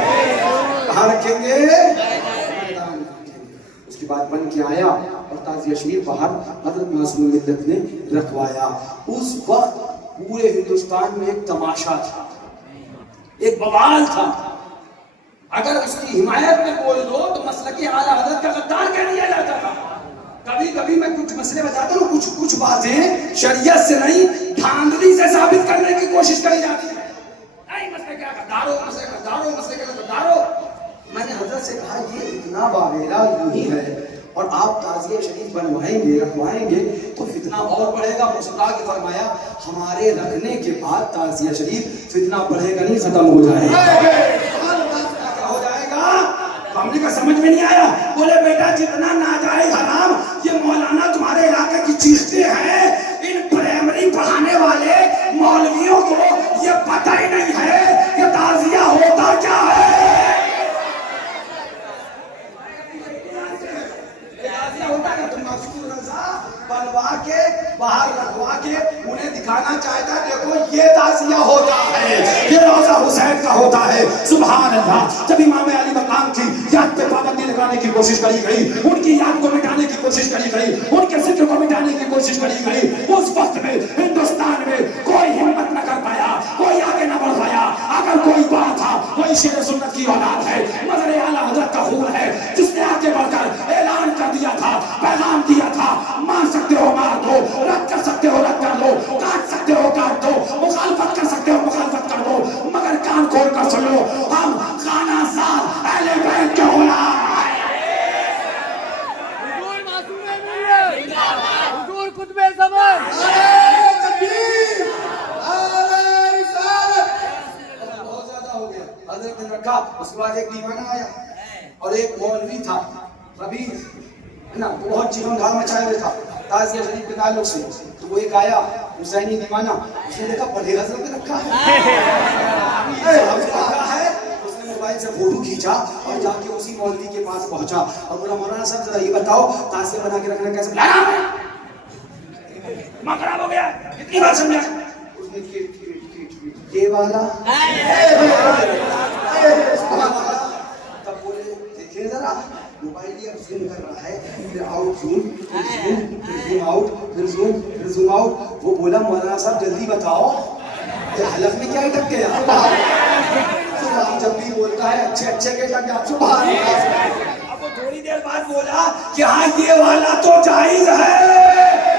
کہاں رکھیں گے؟ میدان میں رکھیں گے. اس کے بعد بن کے آیا اور تعزیہ شریف باہر حضرت معصوم ملت نے رکھوایا. اس وقت پورے ہندوستان میں ایک تماشا تھا, ایک بوال تھا. اگر اس کی حمایت میں بول دو تو مسلک اعلیٰ حضرت کا غدار کہہ دیا جاتا تھا. کبھی کبھی میں کچھ مسئلے بتاتا ہوں, کچھ باتیں شریعت سے نہیں دھاندلی سے ثابت کرنے کی کوشش کری جاتی ہے. نہیں مسئلے کیا غدارو, مسئلے غدارو, مسئلے کیا غدارو. میں نے حضرت سے کہا یہ اتنا باویلا یوں ہی ہے, اور آپ تعزیہ شریف بنوائیں گے رکھوائیں گے تو فتنہ اور بڑھے گا. مصطفیٰ کے فرمایا ہمارے رکھنے کے بعد تعزیہ شریف فتنہ بڑھے گا نہیں, ختم ہو جائے گا. کیا ہو جائے گا؟ فیملی کا سمجھ میں نہیں آیا. بولے بیٹا جتنا ناجائز حرام یہ مولانا تمہارے علاقے کی چیزیں ہیں, ان پرائمری پڑھانے والے مولویوں کو یہ پتہ ہی نہیں ہے کہ تعزیہ ہوتا کیا ہے. بنوا کے باہر رکھوا کے انہیں دکھانا چاہتا ہے دیکھو یہ تعزیہ ہوتا ہے, یہ روزہ حسین کا ہوتا ہے. سبحان اللہ. جب امام علی مقام کی یاد پہ پابندی لگانے کی کوشش کری گئی, ان کی یاد کو مٹانے کی کوشش کری گئی, ان کے ذکر کو مٹانے کی کوشش کری گئی, اس وقت میں ہندوستان میں کوئی ہمت نہ کر پایا, کوئی آگے نہ بڑھ پایا. اگر کوئی بات تھا کوئی شیر سنت کی اولاد ہے, مظہر اعلیٰ حضرت کا خون ہے, جس نے آگے بڑھ کر اعلان کر دیا تھا, پیغام دیا تھا, مان سکتے ہو مار دو, رد کر سکتے ہو رد کر دو, کاٹ سکتے ہو کاٹ دو, مخالفت کر سکتے ہو مخالفت کر دو, مگر کان کھول کر سنو ہم خانہ سار اہل بیت کے غلام ہیں. حضور معصوم ملت, حضور قطب زمان. بہت زیادہ ہو گیا. حضرت نے رکھا. اس کے بعد ایک دیوانہ آیا اور ایک مولوی تھا ربیع نا, بہت چیخن گھاڑ مچائے ہوئے تھا تعزیہ شریف کے تعلق سے. تو وہ ایک آیا حسینی دیوانہ, اس نے دیکھا بڑے حضرت نے رکھا ہے. اس نے موبائل سے فوٹو کھینچا اور جا کے اسی مولوی کے پاس پہنچا اور بولا مولانا صاحب ذرا یہ بتاؤ تعزیہ بنا کے رکھنا کیسے؟ دماغ خراب ہو گیا, اتنی بات سمجھا. اس نے یہ والا تب بولے دیکھیں ذرا موبائل یہ زوم کر رہا ہے, پھر آؤٹ زوم, پھر زوم آؤٹ, پھر زوم, پھر زوم آؤٹ. وہ بولا مولانا صاحب جلدی بتاؤ یہ حلق میں کیا اٹک گیا. جب بھی بولتا ہے اچھے اچھے کے جا کے آپ سبحان اللہ. اب وہ تھوڑی دیر بعد بولا کہ ہاں یہ والا تو جائز ہے.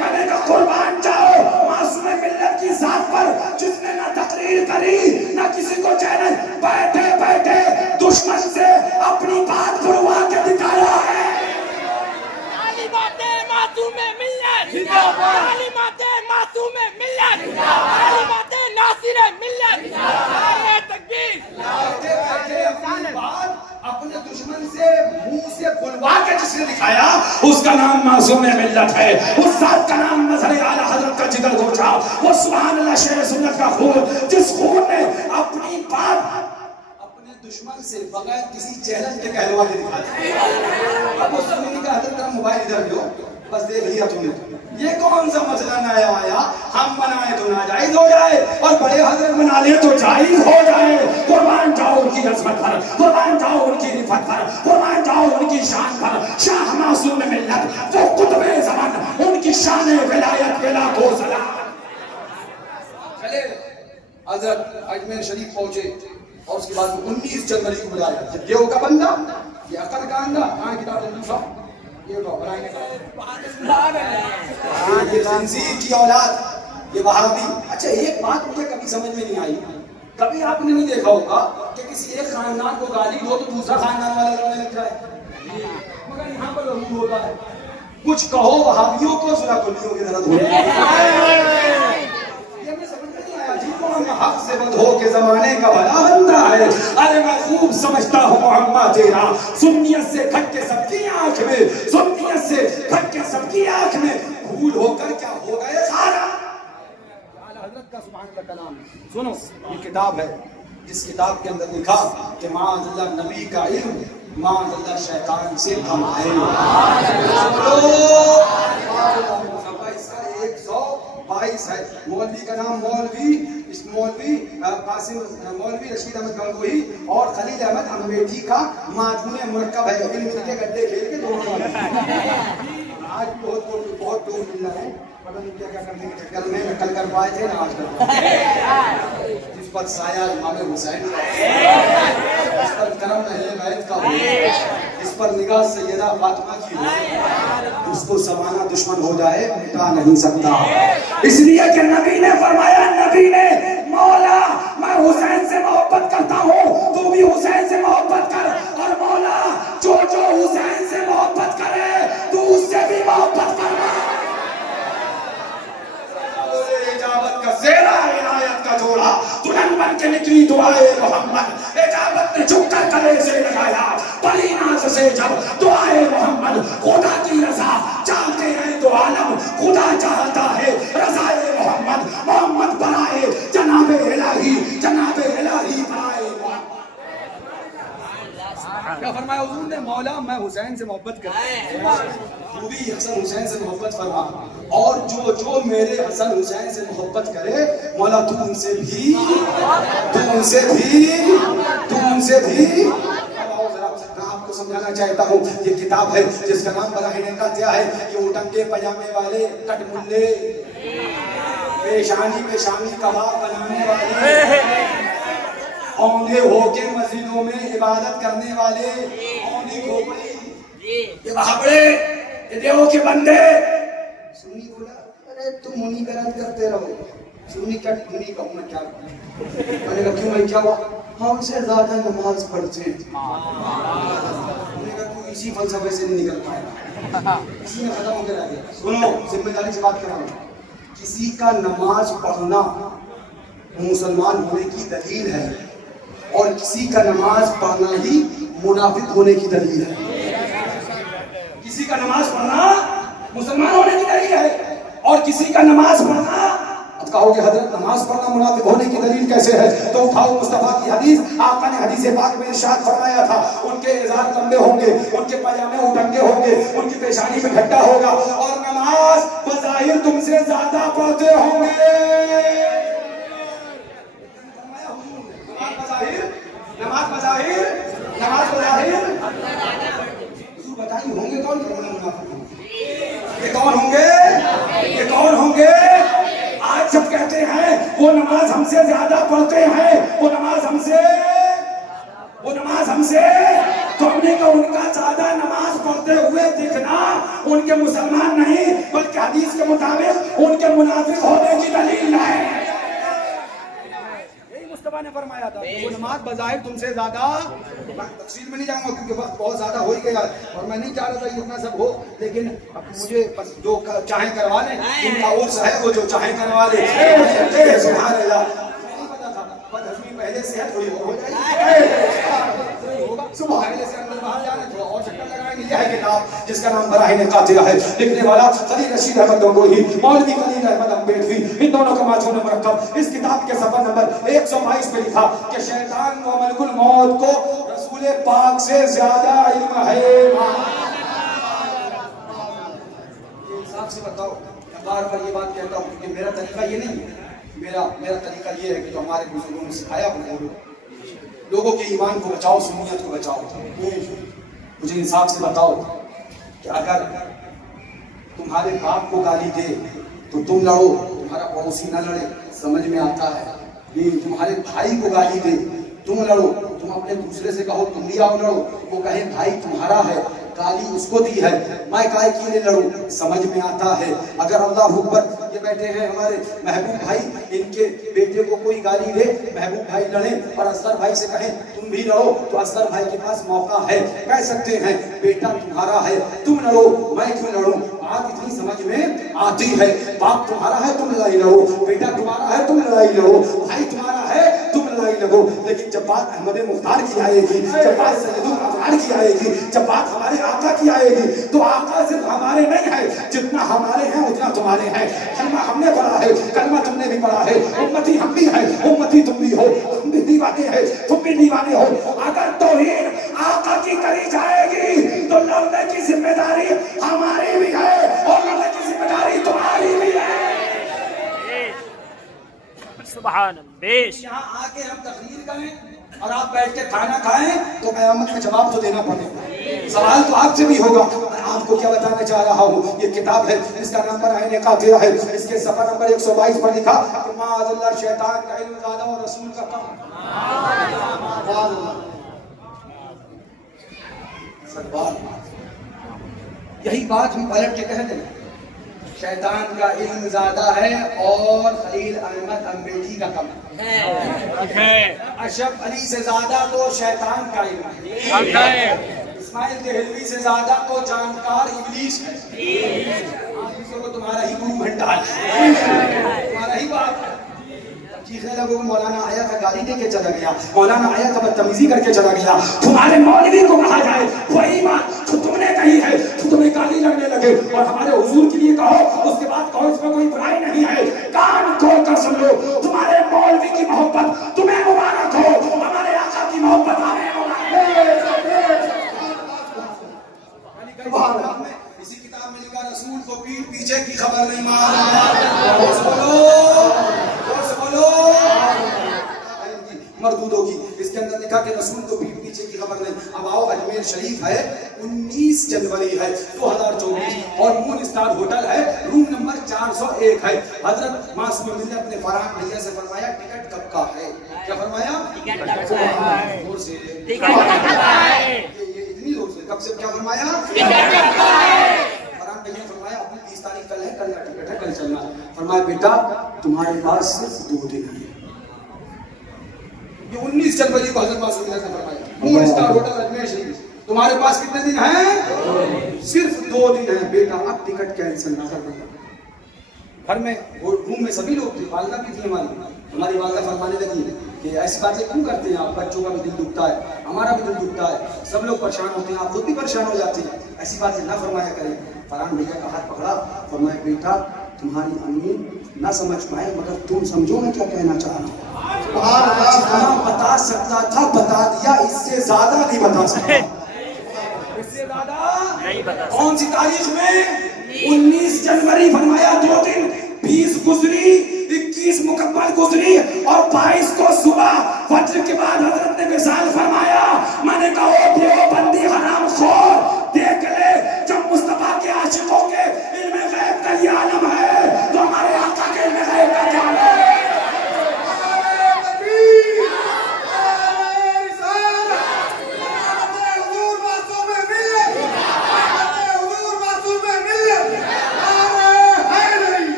میں نے کہا قربان جاؤ معصوم ملت کی ذات پر جس نے نہ تقریر کری نہ کسی کو چیلنج, بیٹھے بیٹھے دشمن سے اپنی بات بڑھوا کے دکھایا ہے. تعلیمات معصوم ملت, تعلیمات معصوم ملت, تعلیمات ناصر ملت. نعرہ تکبیر. بیٹھے بیٹھے اپنی بات اپنے دشمن سے منہ سے بلوا کے کس نے دکھایا؟ اس کا نام معصوم ملت ہے، اس ذات کا نام مظہر اعلی حضرت کا جگر گوشہ، وہ سبحان اللہ شیر سنت کا خون، جس خون نے اپنی بات اپنے دشمن سے بغیر کسی چیلنج کے کہلوا کے دکھا دیا۔ اب اس نے کہا حضرت کا موبائل ادھر دو، بس دیکھ لیا تم نے، یہ کون سا مسئلہ نیا آیا؟ ہم منائے تو ناجائز ہو جائے اور بڑے حضرت منا لے تو جائز ہو جائے۔ قربان جاؤ ان کی عظمت پر، قربان جاؤ ان کی رفعت پر، قربان جاؤ ان کی شان پر۔ شاہ معصوم ملت وہ قطب زمان، ان کی شان ولایت بلا کو سلام۔ چلے حضرت اجمیر شریف پہنچے اور اس کے بعد 19 جنوری کو بلایا۔ یہ دیو کا بندہ، یہ عقل کا اندھا، کہاں کتاب جلدی صاحب یہ خنزیر کی اولاد، یہ وہابی۔ اچھا ایک بات مجھے کبھی سمجھ میں نہیں آئی، کبھی آپ نے نہیں دیکھا ہوگا کہ کسی ایک خاندان کو گالی دو تو دوسرا خاندان والا لڑنے لگ جائے، مگر یہاں پر ضرور ہوتا ہے۔ کچھ کہو وہابیوں کو سلا کلیوں کی طرح دھوتے ہیں۔ یہ ہمیں سمجھ میں نہیں آیا جی کو ہم حق سے بد ہو کے زمانے کا بھلا بنتا ہے۔ ارے میں خوب سمجھتا ہوں محمد تیرا، سنیت سے کھٹ کے سب کی آنکھ میں، سنیت سے کھٹ کے سب کی آنکھ میں بھول ہو کر کیا ہو گئے سارا۔ حضرت کا سبحان اللہ کلام سنو، یہ کتاب ہے جس کتاب کے اندر لکھا کہ معاذ اللہ نبی کا علم معاذ اللہ شیطان سے کم ہے۔ اس کا 122 ہے۔ مولوی کا نام مولوی قاسم، مولوی رشید احمد گنگوہی اور خلیل احمد امیٹھی کا مجموعہ مرکب ہے۔ علم کے گڈھے کھیل کے دونوں آج بہت ٹور مل رہا ہے، پتہ نہیں کیا کرنے کے چکر میں نقل کر پائے تھے نا آج کل، جس پر سایہ امام حسین کا، جس پر کرم اہل بیت کا ہو، جس پر نگاہ سیدہ فاطمہ کی ہو، اس کو زمانہ دشمن ہو جائے مٹا نہیں سکتا۔ اس لیے کہ نبی نے فرمایا، نبی نے مولا میں حسین سے محبت کرتا ہوں، تو بھی حسین سے محبت کر، اور مولا جو حسین سے محبت کرے تو اس سے بھی محبت کرنا۔ اجابت کا زیرہ عنایت کا جوڑا، دلہن بن کے نکلی دعائے محمد، اجابت نے جھک کر گلے سے لگایا، بڑی ناز سے جب دعائے محمد، خدا کی رضا چاہتے ہیں تو عالم، خدا چاہتا ہے رضائے محمد، محمد برائے جناب الہی، جناب الہی برائے محمد۔ کیا فرمایا حضور نے؟ مولا میں حسین سے محبت کرتا ہوں، تو بھی حسن حسین سے محبت فرما، اور جو میرے حسن حسین سے محبت کرے مولا تو ان سے بھی آپ کو سمجھانا چاہتا ہوں، یہ کتاب ہے جس کا نام براہنے کا کیا ہے؟ یہ اٹنگے پجامے والے کٹ ملے، پیشانی پہ شامی کباب بنانے والے، اونگے ہو کے مسجدوں میں عبادت کرنے والے، اونگی کھوپڑی، یہ بھابڑے، یہ دیو کے بندے۔ سنی بولا ارے تم منی کا رد کرتے رہو، سنی کیا منی کہوں میں کیا کہوں؟ میں نے کہا کیوں میں کیا ہوا؟ ہم سے زیادہ نماز پڑھتے ہیں۔ میں نے کہا تو اسی فلسفے سے نہیں نکل پائے، اسی میں ختم ہو کے رہ گیا۔ سنو ذمہ داری سے بات کر رہا ہوں، کسی کا نماز پڑھنا مسلمان ہونے کی دلیل ہے، اور کسی کا نماز پڑھنا ہی منافق ہونے کی دلیل ہے۔ کسی کا نماز پڑھنا مسلمان ہونے کی دلیل ہے، اور کسی کا نماز پڑھنا، اب کہو کہ حضرت نماز پڑھنا منافق ہونے کی دلیل کیسے ہے؟ تو اٹھاؤ مصطفیٰ کی حدیث، آقا نے حدیث پاک میں ارشاد فرمایا تھا، ان کے ازار لمبے ہوں گے، ان کے پاجامے اٹنگے ہوں گے، ان کی پیشانی میں گھٹا ہوگا، اور نماز بظاہر تم سے زیادہ پڑھتے ہوں گے۔ نماز بظاہر حضور بتائیے ہوں گے کون؟ یہ کون ہوں گے؟ آج جب کہتے ہیں وہ نماز ہم سے زیادہ پڑھتے ہیں، وہ نماز ہم سے، تو ہم نے کہا ان کا زیادہ نماز پڑھتے ہوئے دکھنا ان کے مسلمان نہیں بلکہ حدیث کے مطابق ان کے منافق ہونے کی دلیل ہے۔ مصطفیٰ نے فرمایا تھا وہ نماز بظاہر تم سے زیادہ، تفصیل میں نہیں جاؤں گا کیونکہ وقت بہت زیادہ ہو ہی گیا اور میں نہیں چاہ رہا تھا اتنا سب ہو، لیکن مجھے جو چاہیں کروا لیں، ان کا عرص ہے وہ جو چاہیں کروا لیں۔ سبحان اللہ، نہیں پتا تھا بدہضمی پہلے سے ہے، تھوڑی ہو جائے گی، صبح پہلے سے اندر باہر جانے تھوڑا اور چکر لگائیں گے، یہ ہے کتاب جس کا نام براہین قاطعہ ہے. لکھنے والا خلیل رشید احمد گنگوہی, مولوی خلیل احمد امبیڈوی, ان دونوں کا ماجون مرکب. اس کتاب کے صفحہ نمبر 122 پہ لکھا کہ شیطان و ملک الموت کو رسول پاک سے زیادہ علم ہے. انصاف سے بتاؤ, بار بار یہ بات کہتا ہوں کہ میرا طریقہ یہ نہیں ہے. میرا طریقہ یہ ہے کہ جو ہمارے بزرگوں نے سکھایا لوگوں کے ایمان کو بچاؤ, سنیت کو بچاؤ. مجھے انصاف سے بتاؤ کہ اگر تمہارے باپ کو گالی دے تو تم لڑو, تمہارا پڑوسی نہ لڑے, سمجھ میں آتا ہے. یہ تمہارے بھائی کو گالی دے تم لڑو, تم اپنے دوسرے سے کہو تم بھی آؤ لڑو, وہ کہے بھائی تمہارا ہے, گالی اس کو دی ہے, میں کائے کے لیے لڑوں, سمجھ میں آتا ہے. اگر اللہ اکبر, یہ بیٹھے ہیں ہمارے محبوب بھائی, ان کے بیٹے کو کوئی گالی دے, محبوب بھائی لڑیں اور اصغر بھائی سے کہیں تم بھی لڑو, تو اصغر بھائی کے پاس موقع ہے, کہہ سکتے ہیں بیٹا تمہارا ہے تم لڑو, میں کیوں لڑوں. بات اتنی سمجھ میں آتی ہے. باپ تمہارا ہے تم لڑائی لڑو, بیٹا تمہارا ہے تم لڑائی لڑو, بھائی تمہارا ہے تم لڑائی لڑو. لیکن جب بات احمد مختار کی آئے گی, جب بات سید الابرار کی آئے گی, جب بات ہمارے آقا کی آئے گی, تو آقا صرف ہمارے نہیں ہے, جتنا ہمارے ہیں اتنا تمہارے ہیں. کلمہ ہم نے پڑھا ہے, کلمہ تم نے بھی پڑھا ہے, امتی ہم بھی ہیں, امتی تم بھی ہو, ہم بھی دیوانے ہیں, تم بھی دیوانے ہو. اگر توہین آقا کی کری جائے گی تو لڑنے کی ذمہ داری ہماری بھی ہے اور لڑنے کی ذمہ داری تمہاری بھی ہے. سبحان بیش. یہاں آ کے ہم تقریر کریں اور آپ بیٹھ کے کھانا کھائیں تو قیامت میں جواب تو دینا پڑے گا. سوال تو آپ سے بھی ہوگا. میں آپ کو کیا بتانا چاہ رہا ہوں, یہ کتاب ہے, اس کا نام براہین قاطعہ ہے. اس کے صفحہ نمبر 122 پر لکھا کہ معاذ اللہ شیطان کا علم زیادہ اور رسول کا کم. یہی بات ہم پلٹ کے کہہ دیں, شیطان کا علم زیادہ ہے اور خلیل احمد امبیڈی کا کم ہے. اشرف علی سے زیادہ تو شیطان کا علم ہے, اسماعیل دہلوی سے زیادہ تو جانکار ابلیس ہے. آپ کو تمہارا ہی گرو بھنڈار, تمہارا ہی بات. چیخنے لگو, مولانا آیا تھا گالی دے کے چلا گیا, مولانا آیا تھا بدتمیزی کر کے چلا گیا. تمہارے مولوی کو کہا جائے وہی بات جو تم نے کہی ہے, تو تمہیں گالی لگنے لگے, اور ہمارے حضور کے لیے کہو, اس کے بعد کہو اس میں کوئی برائی نہیں ہے. کان کھول کر سن لو, تمہارے مولوی کی محبت تمہیں مبارک ہو, ہمارے آقا کی محبت ہمیں مبارک ہو. اسی کتاب میں لکھا رسول کو پیٹ پیچھے کی خبر نہیں مردودوں کی. اس کے اندر لکھا کہ رسول کو پیٹ پیچھے کی خبر نہیں. اب آؤ, اجمیر شریف ہے, 19 جنوری ہے 2024, اور مون اسٹار ہوٹل ہے, روم نمبر 401 ہے. حضرت معصوم ملت نے فرحان بھیا سے فرمایا ٹکٹ کب کا ہے. کیا فرمایا؟ ٹکٹ اتنی زور سے کب سے کیا فرمایا؟ فرحان بھیا نے فرمایا اپنی 30 تاریخ کل ہے, کل کا ٹکٹ ہے, کل چلنا. فرمایا بیٹا تمہارے پاس صرف 2 دن ہے. یہ 19 جنوری کو حضرت معصوم ملت نے فرمایا, مون اسٹار ہوٹل اجمیر شریف, تمہارے پاس کتنے دن ہیں؟ صرف 2 دن ہیں. بیٹا اب ٹکٹ کینسل نہ کر دینا. گھر میں روم میں سبھی لوگ تھے, والدہ بھی تھی ہماری والدہ فرمانے لگی کہ ایسی باتیں کیوں کرتے ہیں آپ, بچوں کا بھی دل دکھتا ہے, ہمارا بھی دل دکھتا ہے, سب لوگ پریشان ہوتے ہیں, آپ خود بھی پریشان ہو جاتے ہیں, ایسی باتیں نہ فرمایا کریں. فرحان بھیا کا ہاتھ پکڑا, فرمایا بیٹا تمہاری امی نہ سمجھ پائے مگر تم سمجھو میں کیا کہنا چاہ رہا ہوں. جتنا بتا سکتا تھا بتا دیا, اس سے زیادہ نہیں بتا سکتا. اس سے زیادہ کون سی تاریخ میں؟ 19 جنوری. فرمایا 2 دن, 20 گزری, 21 مکمل گزری, اور 22 کو صبح فجر کے بعد حضرت نے وصال فرمایا. میں نے کہا دیوبندی حرام خور, دیکھ لے جب مصطفیٰ کے عاشقوں کے علم غیب کا یہ عالم ہے تو ہمارے آقا کے علم غیب کا کیا ہے؟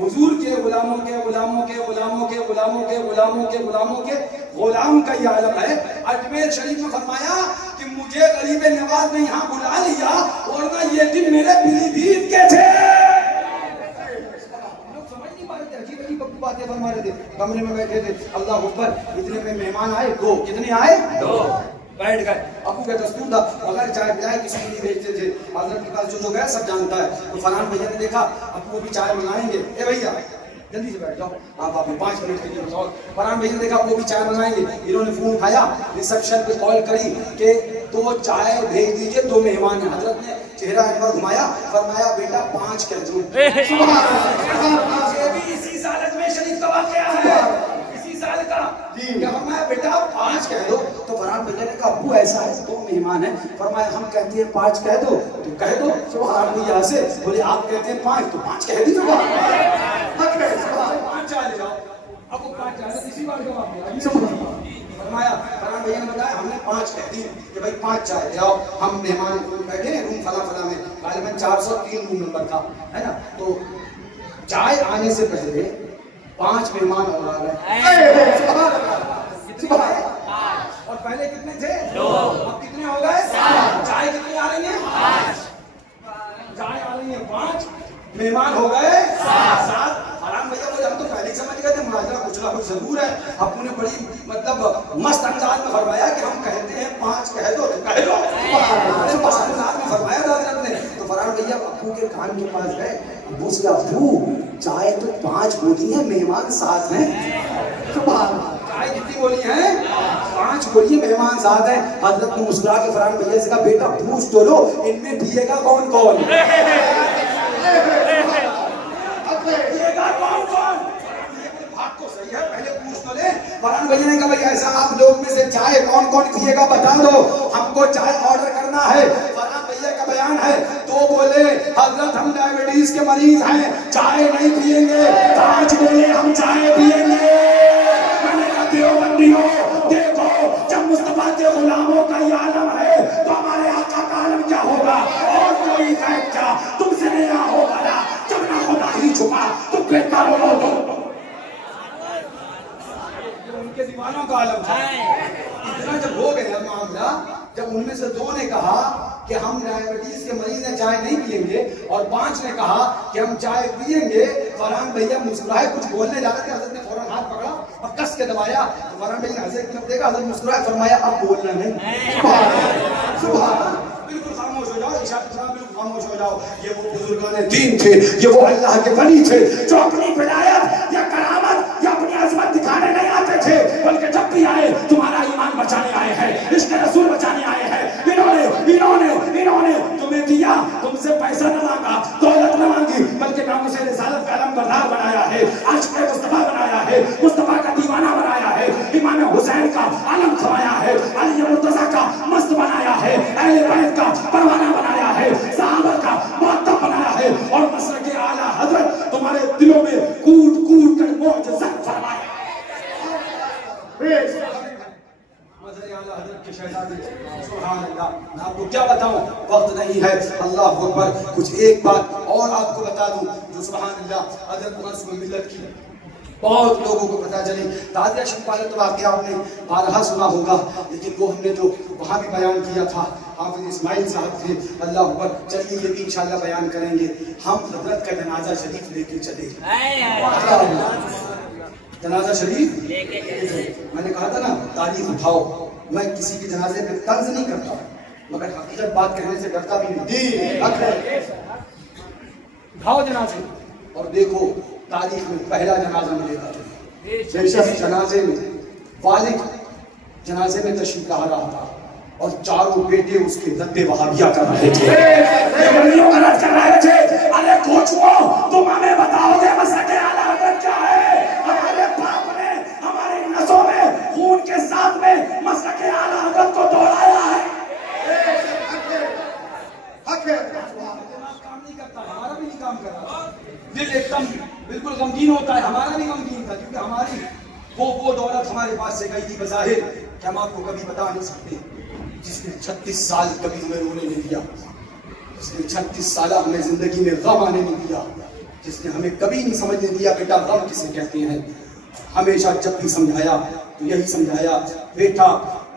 حضور کے غلاموں کے غلاموں کے غلاموں کے غلاموں کے غلاموں کے غلاموں کے غلام کا یہ عالم ہے. اجمیر شریف میں فرمایا کہ مجھے غریب نواز نے یہاں بلا لیا, ورنہ یہ دن میرے پیلی بھیت کے تھے. لوگ سمجھ نہیں پا رہے تھے, عجیب عجیب باتیں فرما رہے تھے, کمرے میں بیٹھے تھے, اللہ اکبر, اتنے میں مہمان آئے, 2, کتنے آئے, 2, بیٹھ گئے. ابو کا دستور تھا اگر چائے پلائے کسی کو نہیں بھیجتے تھے, حضرت کے پاس جو گیا سب جانتا ہے. تو فرحان بھیا نے دیکھا ابو وہ بھی چائے منگائیں گے, اے بھیا جلدی سے بیٹھ جاؤ, آپ 5 منٹ کے لیے بتاؤ. فرحان بھیا نے دیکھا وہ بھی چائے منگائیں گے, انہوں نے فون اٹھایا, ریسپشن پہ کال کری کہ 2 چائے بھیج دیجیے, 2 مہمان ہیں. حضرت نے چہرہ انور گھمایا, فرمایا بیٹا 5 کہہ دو. یہ بھی اسی سال میں شریف کا واقعہ ہے, اسی سال کا. کیا فرمایا بیٹا 5 کہہ دو. تو فرحان بھیا نے کہا ابو ایسا ہے 2 مہمان ہیں. فرمایا ہم کہتے ہیں 5 کہہ دو, تو کہہ دو. فرحان بھیا سے بولے آپ کہتے ہیں 5, تو 5 کہہ دی. 5 چائے لے جاؤ. اب وہ 5 چائے اسی بار کا واقعہ. فرمایا فرحان بھیا نے بتایا ہم نے 5 کہہ دی کہ بھائی 5 چائے لے آؤ. ہم مہمان بیٹھے ہیں روم فلاں فلاں میں, غالباً 403 روم نمبر تھا, ہے نا. تو چائے آنے سے پہلے 5 مہمان اور آ گئے. اور پہلے کتنے تھے, 2, اب کتنے ہو گئے, 7. چائے کتنی آ رہی ہے, چائے آ رہی ہے 5, مہمان ہو گئے 7. حرام بھیا بولے ہم تو پہلے ہی سمجھ گئے تھے ماجرا کچھ نہ کچھ ضرور ہے. ابو نے بڑی مطلب مست انداز میں فرمایا کہ ہم کہتے ہیں 5 کہہ دو, تو کہہ دو. مست انداز میں فرمایا تھا حضرت نے. تو فرحان بھیا ابو کے کان کے پاس گئے, ابو سے ابو چائے تو 5 بولی ہیں, مہمان 7 ہیں. چائے کتنی بولی ہیں, 5 بولی, مہمان 7 ہیں. حضرت نے مسکرا کے فرحان بھیا سے کہا بیٹا پوچھ تو لو ان میں پیے گا کون کون, فرحان بھیا نے کہا بھائی ایسا آپ لوگ میں سے چائے کون کون پیے گا بتا دو, ہم کو چائے آرڈر کرنا ہے. فرحان بھیا کا بیان ہے 2 بولے حضرت ہم ڈائبٹیز کے مریض ہیں, چائے نہیں پیئیں گے. 5 بولے ہم چائے پیئیں گے. میں نے کہا دیوبندیوں دیکھو, جب مصطفیٰ کے غلاموں کا یہ عالم ہے تو ہمارے آقا کا عالم کیا ہوگا. اور کوئی غیب کیا تم سے نہیں ہوگا نا, جب نہ خدا ہی چھپا تو بیٹا بولو تو ان کے دیوانوں کا عالم تھا. اتنا جب ہو گیا معاملہ, جب ان میں سے 2 نے کہا کہ ہم ڈائبٹیز کے مریض ہیں چائے نہیں پیئیں گے, اور 5 نے کہا کہ ہم چائے پیئیں گے, فرحان بھیا مسکرائے, کچھ بولنے جا رہے تھے, حضرت نے فوراً ہاتھ پکڑا اور کس کے دبایا. تو فرحان بھیا نے حضرت کی طرف دیکھا, حضرت مسکرائے, فرمایا اب بولنا نہیں. بالکل خاموش ہو جاؤ, بالکل خاموش ہو جاؤ. یہ وہ بزرگان دین تھے, یہ وہ اللہ کے ولی تھے جو اپنی ولایت یا کرامت یا اپنی عظمت دکھانے نہیں آتے تھے, بلکہ جب بھی آئے تمہارا ایمان بچانے آئے ہیں, عشق رسول بچانے آئے ہیں. انہوں نے تمہیں دیا, تم سے پیسہ نہ مانگا, دولت نہ مانگی, بلکہ نام سے رسالت کا علم بردار بنایا ہے, عاشق مصطفیٰ بنایا ہے, مصطفیٰ کا دیوانہ بنایا ہے, امام حسین کا عالم کھوایا ہے, علی مرتضیٰ کا مست بنایا ہے, اہل بیت کا پروانہ بنایا ہے, صحابہ کا معطب بنایا ہے, اور مسلک اعلیٰ حضرت تمہارے دلوں میں کوٹ کوٹ کر معجزات فرمایا. سبحان اللہ. میں آپ کو کیا بتاؤں, وقت نہیں ہے. اللہ اکبر. کچھ ایک بات اور آپ کو بتا دوں جو سبحان اللہ حضرت منصور ملت کی بہت لوگوں کو پتا چلی. تازیہ شریف والے تو واقعہ آپ نے بارہا سنا ہوگا, لیکن وہ ہم نے جو وہاں بھی بیان کیا تھا, حافظ اسماعیل صاحب تھے, اللہ اکبر. چلیے یہ بھی انشاءاللہ بیان کریں گے. ہم حضرت کا جنازہ شریف لے کے چلے, جنازہ شریف میں نے کہا تھا نا تاریخ اٹھاؤ. میں کسی کے جنازے پہ طنز نہیں کرتا, مگر حقیقت بات کہنے سے ڈرتا بھی نہیں. اٹھاؤ جنازے اور دیکھو تاریخ میں پہلا جنازہ ملے گا. بے شک جنازے میں والد جنازے میں تشریف لا رہا تھا, اور 4 بیٹے اس کے رد وہابیہ کر رہے تھے, غلط کر رہے تھے. ارے کوچو تم ہمیں بتاؤ گے مسلک اعلیٰ حضرت کیا ہے. ہمارے باپ نے ہمارے نسوں میں خون کے ساتھ میں مسلک اعلیٰ حضرت کو دوڑایا ہے. کام نہیں کرتا, ہمارا بھی نہیں کام کر رہا. دل ایک دم بالکل غمگین ہوتا ہے, ہمارا بھی غمگین تھا, کیونکہ ہماری وہ دولت ہمارے پاس سے گئی تھی بظاہر کہ ہم آپ کو کبھی بتا نہیں سکتے. جس نے 36 سال کبھی ہمیں رونے نہیں دیا, جس نے 36 سالہ ہمیں زندگی میں غم آنے نہیں دیا, جس نے ہمیں کبھی نہیں سمجھنے دیا بیٹا غم کسے کہتے ہیں. ہمیشہ جب بھی سمجھایا تو یہی سمجھایا, بیٹا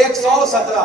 117।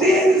3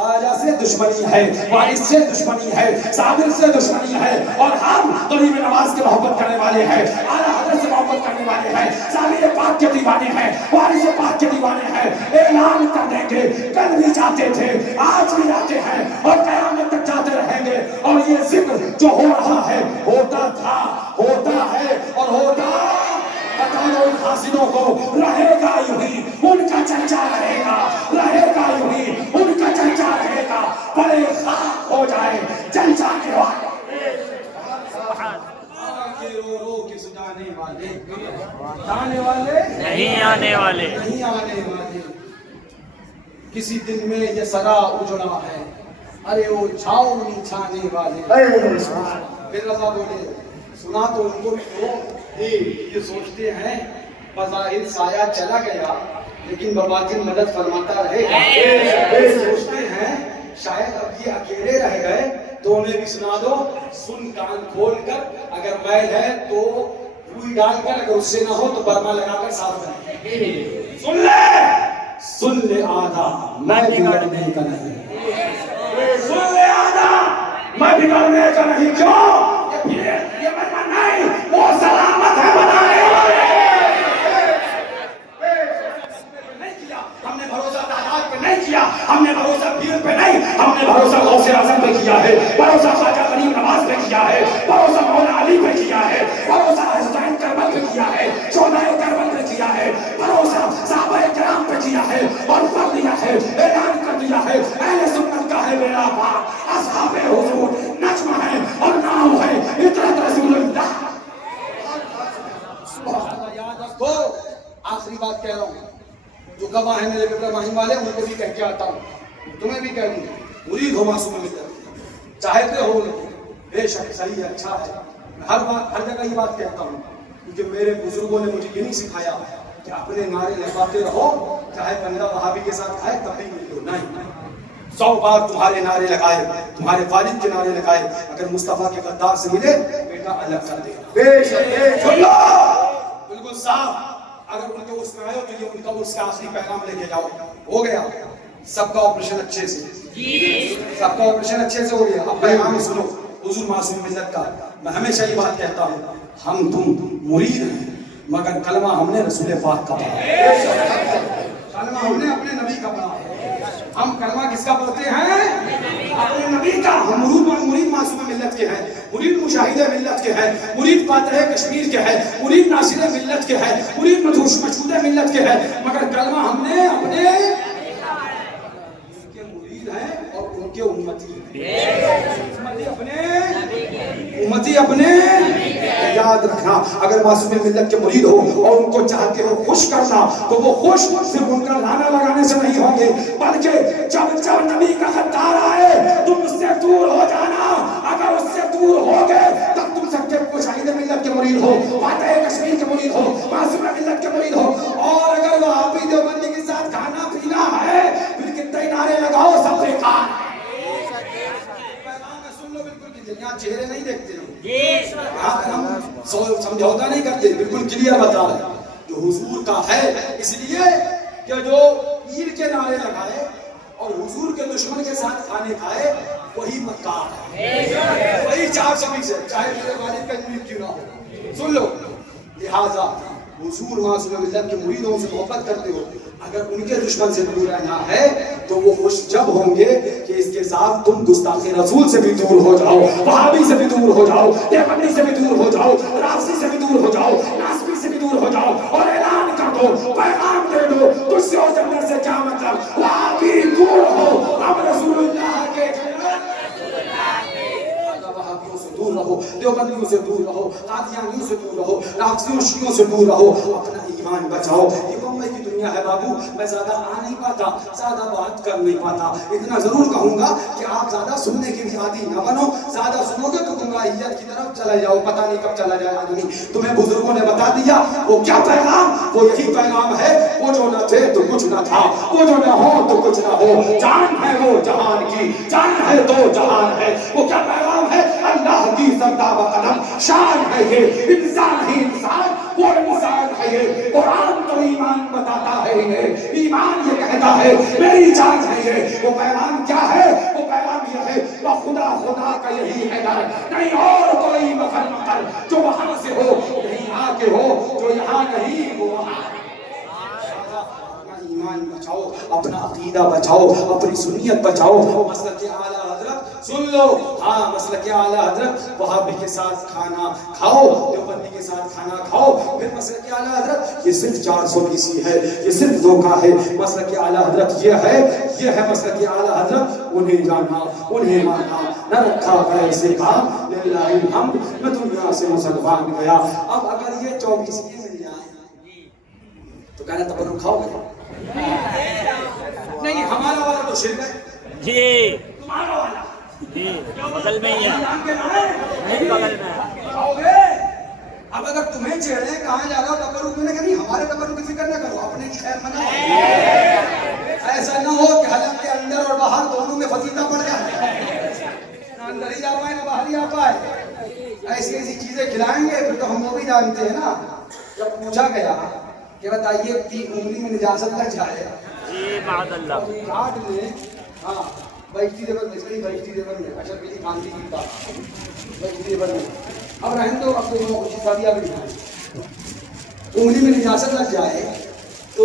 خواجہ سے دشمنی ہے، وارث سے دشمنی ہے، صابر سے دشمنی ہے، اور ہم غریب نواز کے محبت کرنے والے ہیں، اعلیٰ حضرت سے محبت کرنے والے ہیں، صابر پاک کے دیوانے ہیں، وارث پاک کے دیوانے ہیں۔ اعلان کر دیں گے، کل بھی جاتے تھے، آج بھی جاتے ہیں، اور قیامت تک جاتے رہیں گے۔ اور یہ ذکر جو ہو رہا ہے، ہوتا تھا، ہوتا ہے اور ہوتا بتا دو ان حاسدوں کو، رہے گا یوں ہی، ان کا چرچا رہے گا، رہے گا یوں ہی، ان کا چرچا رہے گا، بڑے خاک ہو جائے جل جانے والے، رو رو کے سجانے والے، جانے والے نہیں آنے والے، نہیں آنے والے۔ کسی دن میں یہ سرا اجڑا ہے، ارے وہ چھاؤنی چھانے والے۔ پھر رضا بولے سنا تو ان کو بھی ہو، یہ سوچتے ہیں بظاہر سایہ چلا گیا لیکن بباطن مدد فرماتا رہے گا۔ یہ سوچتے ہیں شاید اب یہ اکیلے رہ گئے تو انہیں بھی سنا دو، سن کان کھول کر، اگر میل ہے تو روئی ڈال کر، اگر اس سے نہ ہو تو برما لگا کر صاف کریں۔ سن لے آدھا میں بگڑنے کا نہیں، سن لے آدھا میں بگڑنے کا نہیں، کیوں؟ یہ مرنا نہیں، وہ سلامت ہے بنانے والے۔ نہیں کیا ہم نے بھروسہ تعداد پہ، نہیں کیا ہم نے بھروسہ بھیڑ پہ، نہیں ہم نے بھروسہ غوث اعظم پہ کیا ہے، بھروسہ خواجہ غریب نواز پہ کیا ہے، بھروسہ مولا علی پہ کیا ہے، بھروسہ حسین کربل پہ کیا ہے، شہدائے کربل پہ کیا ہے، بھروسہ صحابہ کرام پہ کیا ہے، اور کر دیا ہے، اعلان کر دیا ہے، اہل سنت کا ہے میرا پاک، اصحاب حضور نجم ہے اور نام ہے اطرت رسول اللہ۔ یاد رکھو، آخری بات کہہ رہا ہوں، جو گواہ ہیں میرے قبلہ ماہی والے ان کو بھی کہہ کے آتا ہوں، تمہیں بھی کہہ دوں، مرید ہو معصوم ملت، چاہتے ہو نہیں، بے شک صحیح ہے، اچھا ہے، میں ہر جگہ یہ بات کہتا ہوں، کیونکہ میرے بزرگوں نے مجھے یہ نہیں سکھایا کہ اپنے نعرے لگاتے رہو، چاہے بندہ وہابی کے ساتھ کھائے تب بھی ملو، نہیں، 100 بار تمہارے نعرے لگائے، تمہارے والد کے نعرے لگائے، اگر مصطفیٰ کے غدار سے ملے بیٹا الگ کر دے، بے شک سن لو، بالکل صاف، اگر ان کے اس میں آئے ہو تو یہ ان کا اس کا آخری پیغام لے کے جاؤ، ہو گیا سب کا آپریشن اچھے سے، سب کا آپریشن اچھے سے ہو گیا، اب پیغام سنو حضور معصوم ملت کا۔ میں ہمیشہ یہ بات کہتا ہوں، ہم تم مرید ہیں مگر کلمہ ہم نے رسول پاک کا پڑھا، کلمہ ہم نے اپنے نبی کا پڑھا ہے، ہم کلمہ کس کا پڑھتے ہیں؟ اپنے نبی کا۔ ہم مرید معصوم ملت کے ہیں، مرید مشاہد ملت کے ہیں، مرید فاتح کشمیر کے ہیں، مرید ناصر ملت کے ہیں، مرید مشہود ملت کے ہیں، مگر کلمہ ہم نے اپنے ان کے مرید ہیں اور ان کے امتی اپنے یاد رکھنا۔ اگر معصوم ملت کے مرید ہو اور ان کو چاہتے ہو خوش کرنا تو وہ خوش صرف ان کا لانا لگانے سے نہیں ہوں گے، بلکہ جب نبی کا غدار آئے تم اس سے دور ہو جانا، اگر اس سے دور ہو گئے تب تم سب کے مشاہد ملت کے مرید ہو، فاتح کشمیر کے مرید ہو، معصوم ملت کے مرید ہو، اور اگر وہ آپ ہی دیوبندی کے ساتھ کھانا پینا ہے پھر کتنے نعرے لگاؤ سب بیکار ہے۔ یہاں چہرے نہیں دیکھتے ہیں، ہم سمجھوتا نہیں کرتے، بالکل کلیئر بتا رہے ہیں جو حضور کا ہے، اس لیے کہ جو پیر کے نعرے لگائے اور حضور کے دشمن کے ساتھ کھانے کھائے وہی مکار ہے، وہی 420 سے چاہے میرے والد کا مرید کیوں نہ ہو۔ سن لو، لہذا حضور معصوم ملت کے مریدوں سے محبت کرتے ہو، اگر ان کے دشمن سے دور رہنا ہے تو وہ خوش جب ہوں گے کہ اس کے ساتھ تم گستاخ رسول سے بھی دور ہو جاؤ، وہابی سے بھی دور ہو جاؤ، دیوبندی سے بھی دور ہو جاؤ، رافضی سے بھی دور ہو جاؤ، ناسبی سے بھی دور ہو جاؤ، اور اعلان کر دو، پیغام دے دو، تجھ سے اور جنت سے کیا مطلب، وہابی دور ہو، ہم رسول اللہ کے وہابیوں سے دور رہو، دیوبندیوں سے دور رہو، قادیانیوں سے دور رہو، ناقصیوں شیعوں سے دور رہو، اپنا ایمان بچاؤ۔ یہ بمبئی کی دنیا ہے بابو، میں زیادہ آ نہیں پاتا، زیادہ بات کر نہیں پاتا، اتنا ضرور کہوں گا کہ آپ زیادہ سننے کے بھی عادی نہ بنو، زیادہ سنو گے تو گمراہیت کی طرف چلے جاؤ، پتہ نہیں کب چلا جائے آدمی۔ تمہیں بزرگوں نے بتا دیا وہ کیا پیغام، وہ یہی پیغام ہے، وہ جو نہ تھے تو کچھ نہ تھا، وہ جو نہ ہو تو کچھ نہ ہو، جان ہے وہ جہان کی، جان ہے تو جہان ہے، وہ کیا پیغام ہے، اللہ کی زندہ و قلم شان ہے یہ، انسان ہی انسان، وہ انسان ہے یہ، قرآن تو ایمان بتاتا ہے ہے یہ, ایمان یہ کہتا ہے میری جان ہے یہ. وہ پیغام کیا ہے؟ وہ پیغام یہ ہے وہ خدا خدا کا یہی ہے در، نہیں اور کوئی مکر مکر جو وہاں سے ہو یہاں کے ہو، جو یہاں نہیں وہ وہاں. ایمان بچاؤ، اپنا عقیدہ بچاؤ، اپنی سنیت بچاؤ. مسلک اعلیٰ حضرت سن لو، ہاں مسلک اعلیٰ حضرت وہابی کے ساتھ کھانا کھاؤ، دیوبندی کے ساتھ کھانا کھاؤ. پھر مسلک اعلیٰ حضرت یہ صرف 420 ہے، یہ صرف دھوکہ ہے. مسلک اعلیٰ حضرت یہ ہے مسلک اعلیٰ حضرت. انہیں جانا انہیں مانا نہ رکھا ایسے کام، للہ الحمد میں دنیا سے مسلمان گیا. اب اگر یہ 24 مل جائے تو کہنا تبرک کھاؤ گے؟ نہیں، ہمارا والا تو شرک ہے جی تمہارا والا جی بغل میں ہی ہے، نام کے نام ہے نہیں بغل میں ہے. کھاؤ گے؟ اب اگر تمہیں چھیڑے کہاں جا رہا ہو تبرک، میں نے کہا نہیں ہمارے تبرک کی فکر نہ کرو، اپنے کی خیر مناؤ. ایسا نہ ہو کہ حلق کے اندر اور باہر دونوں میں فتیلہ پڑ جائے، نہ اندر ہی جا پائے نہ باہر ہی آ پائے. ایسی ایسی چیزیں کھلائیں گے پھر تو ہم وہ بھی جانتے ہیں نا. جب پوچھا گیا کہ بتائیے 3 انگلی میں نجاست لگ جائے جی معاذ اللہ. آٹھ میں ہاں بہشتی دیور میں صحیح بہشتی دیور میں اشرف علی خان کی بات بہشتی دیور میں. اب رہن دو، اب تو خوشی شادیاں بھی ہیں. انگلی میں نجاست لگ جائے تو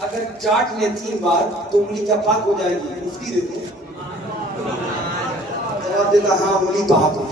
اگر چاٹ لے 3 بار تو انگلی کیا پاک ہو جائے گی؟ مفتی دیکھو جواب دیتا ہاں انگلی پاک ہو.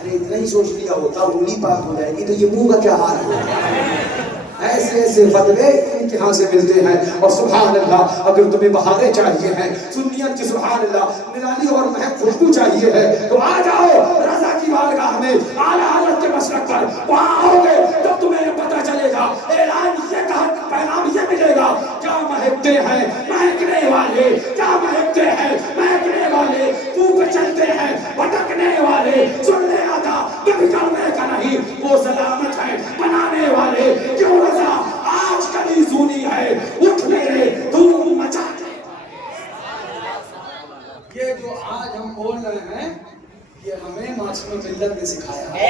ارے اتنا ہی سوچ لیا ہوتا انگلی پاک ہو جائے گی تو یہ منہ کا کیا حال ہے؟ ایسے ایسے فتوے ان کے ہاں سے ملتے ہیں. اور سبحان اللہ اگر تمہیں بہاریں چاہیے ہیں سنیت کی، سبحان اللہ نرالی اور مہک خوشبو چاہیے ہے تو آ جاؤ رضا کی بارگاہ میں اعلیٰ حضرت کے مسلک پر. وہاں آؤ گے تو تمہیں پتہ چلے گا، اعلان یہ کہا، پیغام یہ ملے گا کیا مہکتے ہیں مہکنے والے، کیا مہکتے ہیں مہکنے والے، منہ پہ چلتے ہیں بھٹکنے والے. سن لے آتا بگڑنے کا نہیں، وہ سلامت ہے بنانے والے. کیوں رضا آج کلی سونی ہے، اٹھ میرے دھوم مچا دے. یہ جو آج ہم بول رہے ہیں یہ ہمیں معصوم ملت نے سکھایا،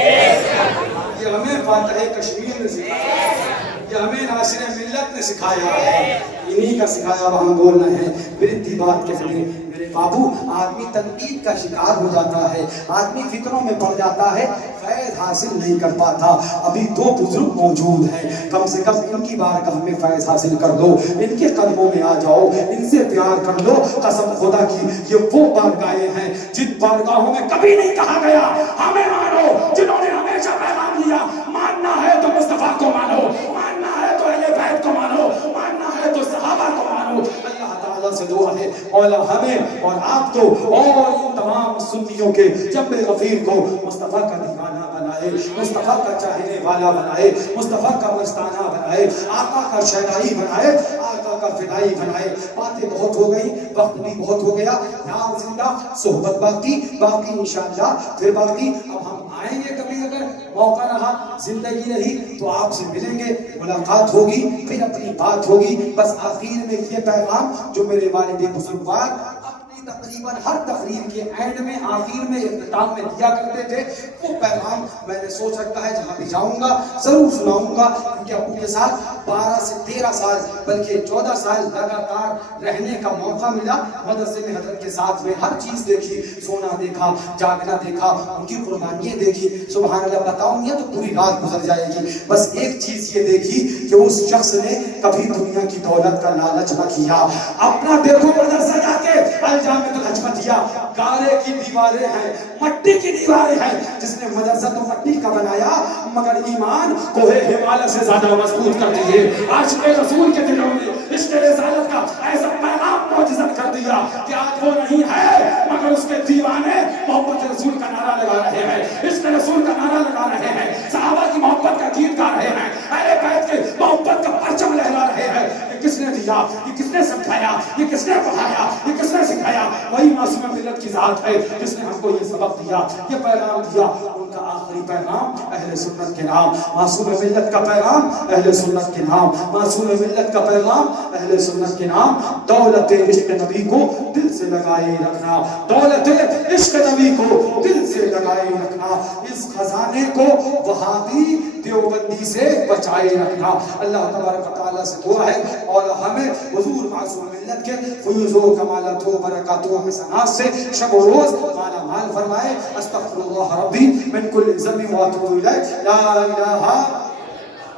یہ ہمیں فاتح کشمیر نے سکھایا، یہ ہمیں ناصر ملت نے سکھایا ہے. انہی کا سکھایا ہوا ہم بول رہے ہیں. پھر بات کہتے ہیں میرے بابو آدمی تنقید کا شکار ہو جاتا ہے، آدمی فکروں میں پڑ جاتا ہے، فیض حاصل نہیں کر پاتا. ابھی 2 بزرگ موجود ہیں، کم سے کم ان کی بارگاہ میں فیض حاصل کر دو، ان کے قدموں میں آ جاؤ، ان سے پیار کر لو. قسم خدا کی یہ وہ بارگاہیں ہیں جن بارگاہوں میں کبھی نہیں کہا گیا ہمیں مانو، جنہوں نے ہمیشہ پیغام دیا ماننا ہے تو مصطفیٰ کو مانو، ماننا ہے تو اہل بیت کو مانو، ماننا ہے تو صحابہ کو مانو. اللہ تعالیٰ سے دعا ہے مولا ہمیں اور آپ کو اور ان تمام سنیوں کے جنب غفیر کو مصطفیٰ کا دیوانہ بنائے، مصطفیٰ کا چاہنے والا بنائے، مصطفیٰ کا مستانہ بنائے، آقا کا شہدائی بنائے، آقا کا فدائی بنائے. باتیں بہت ہو گئی، وقت بھی بہت ہو گیا، نام زندہ صحبت باقی انشاءاللہ پھر باقی. اب ہم آئیں گے کبھی اگر موقع رہا، زندگی رہی تو آپ سے ملیں گے، ملاقات ہوگی، پھر اپنی بات ہوگی. بس آخر میں یہ پیغام جو میرے والد بزرگوار اپنی تقریباً ہر تقریر کے اینڈ میں آخر میں اختتام میں دیا کرتے تھے، وہ پیغام میں نے سوچ رکھا ہے جہاں بھی جاؤں گا ضرور سناؤں گا. کیونکہ ابو کے ساتھ 12 سے 13 سال بلکہ 14 سال لگاتار رہنے کا موقع ملا. مدرسے میں حضرت کے ساتھ میں ہر چیز دیکھی، سونا دیکھا، جاگنا دیکھا، ان کی قربانیاں دیکھی. سبحان اللہ بتاؤں یہ تو پوری رات گزر جائے گی. بس ایک چیز یہ دیکھی کہ اس شخص نے کبھی دنیا کی دولت کا لالچ نہ کیا. اپنا دیکھو مدرسہ جا کے الجامع الحجمتیہ گارے کی دیواریں ہیں، مٹی کی دیواریں ہیں. جس نے مدرسہ تو مٹی کا بنایا مگر ایمان کوہ ہمالیہ سے زیادہ مضبوط کر دیے. عاشق رسول کے دلوں میں عشق رسالت کا ایسا پیغام معجزت کر دیا کہ آج وہ نہیں ہے مگر اس کے دیوانے محبت رسول کا نعرہ لگا رہے ہیں، عشق رسول کا نعرہ لگا رہے ہیں، صحابہ کی محبت کا گیت گا رہے ہیں، اہل بیت کے محبت کا پرچم لہرا رہے ہیں. یہ کس نے دیا، یہ کس نے سمجھایا، یہ کس نے پڑھایا، یہ کس نے سکھایا؟ وہی معصوم ملت کی ذات ہے جس نے ہم کو یہ سبق دیا، یہ پیغام دیا. ان کا آخری پیغام اہل سنت کے نام، معصوم ملت کا پیغام اہل سنت کے نام، معصوم ملت کا پیغام اہل سنت کے نام. دولت عشق نبی کو دل سے لگائے رکھنا، دولت عشق نبی کو دل سے لگائے رکھنا، اس خزانے کو وہابی دیوبندی سے بچائے رکھنا۔ اللہ تبارک و تعالیٰ سے دعا ہے اور ہمیں حضور معصوم ملت کے فیوز و کمالات و برکات و حسنات سے شب و روز مالا مال فرمائے۔ استغفر اللہ ربی من کل ذنب واتوب الیہ، لا الہ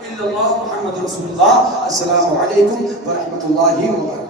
الا اللہ محمد رسول اللہ۔ السلام علیکم ورحمۃ اللہ وبرکاتہ۔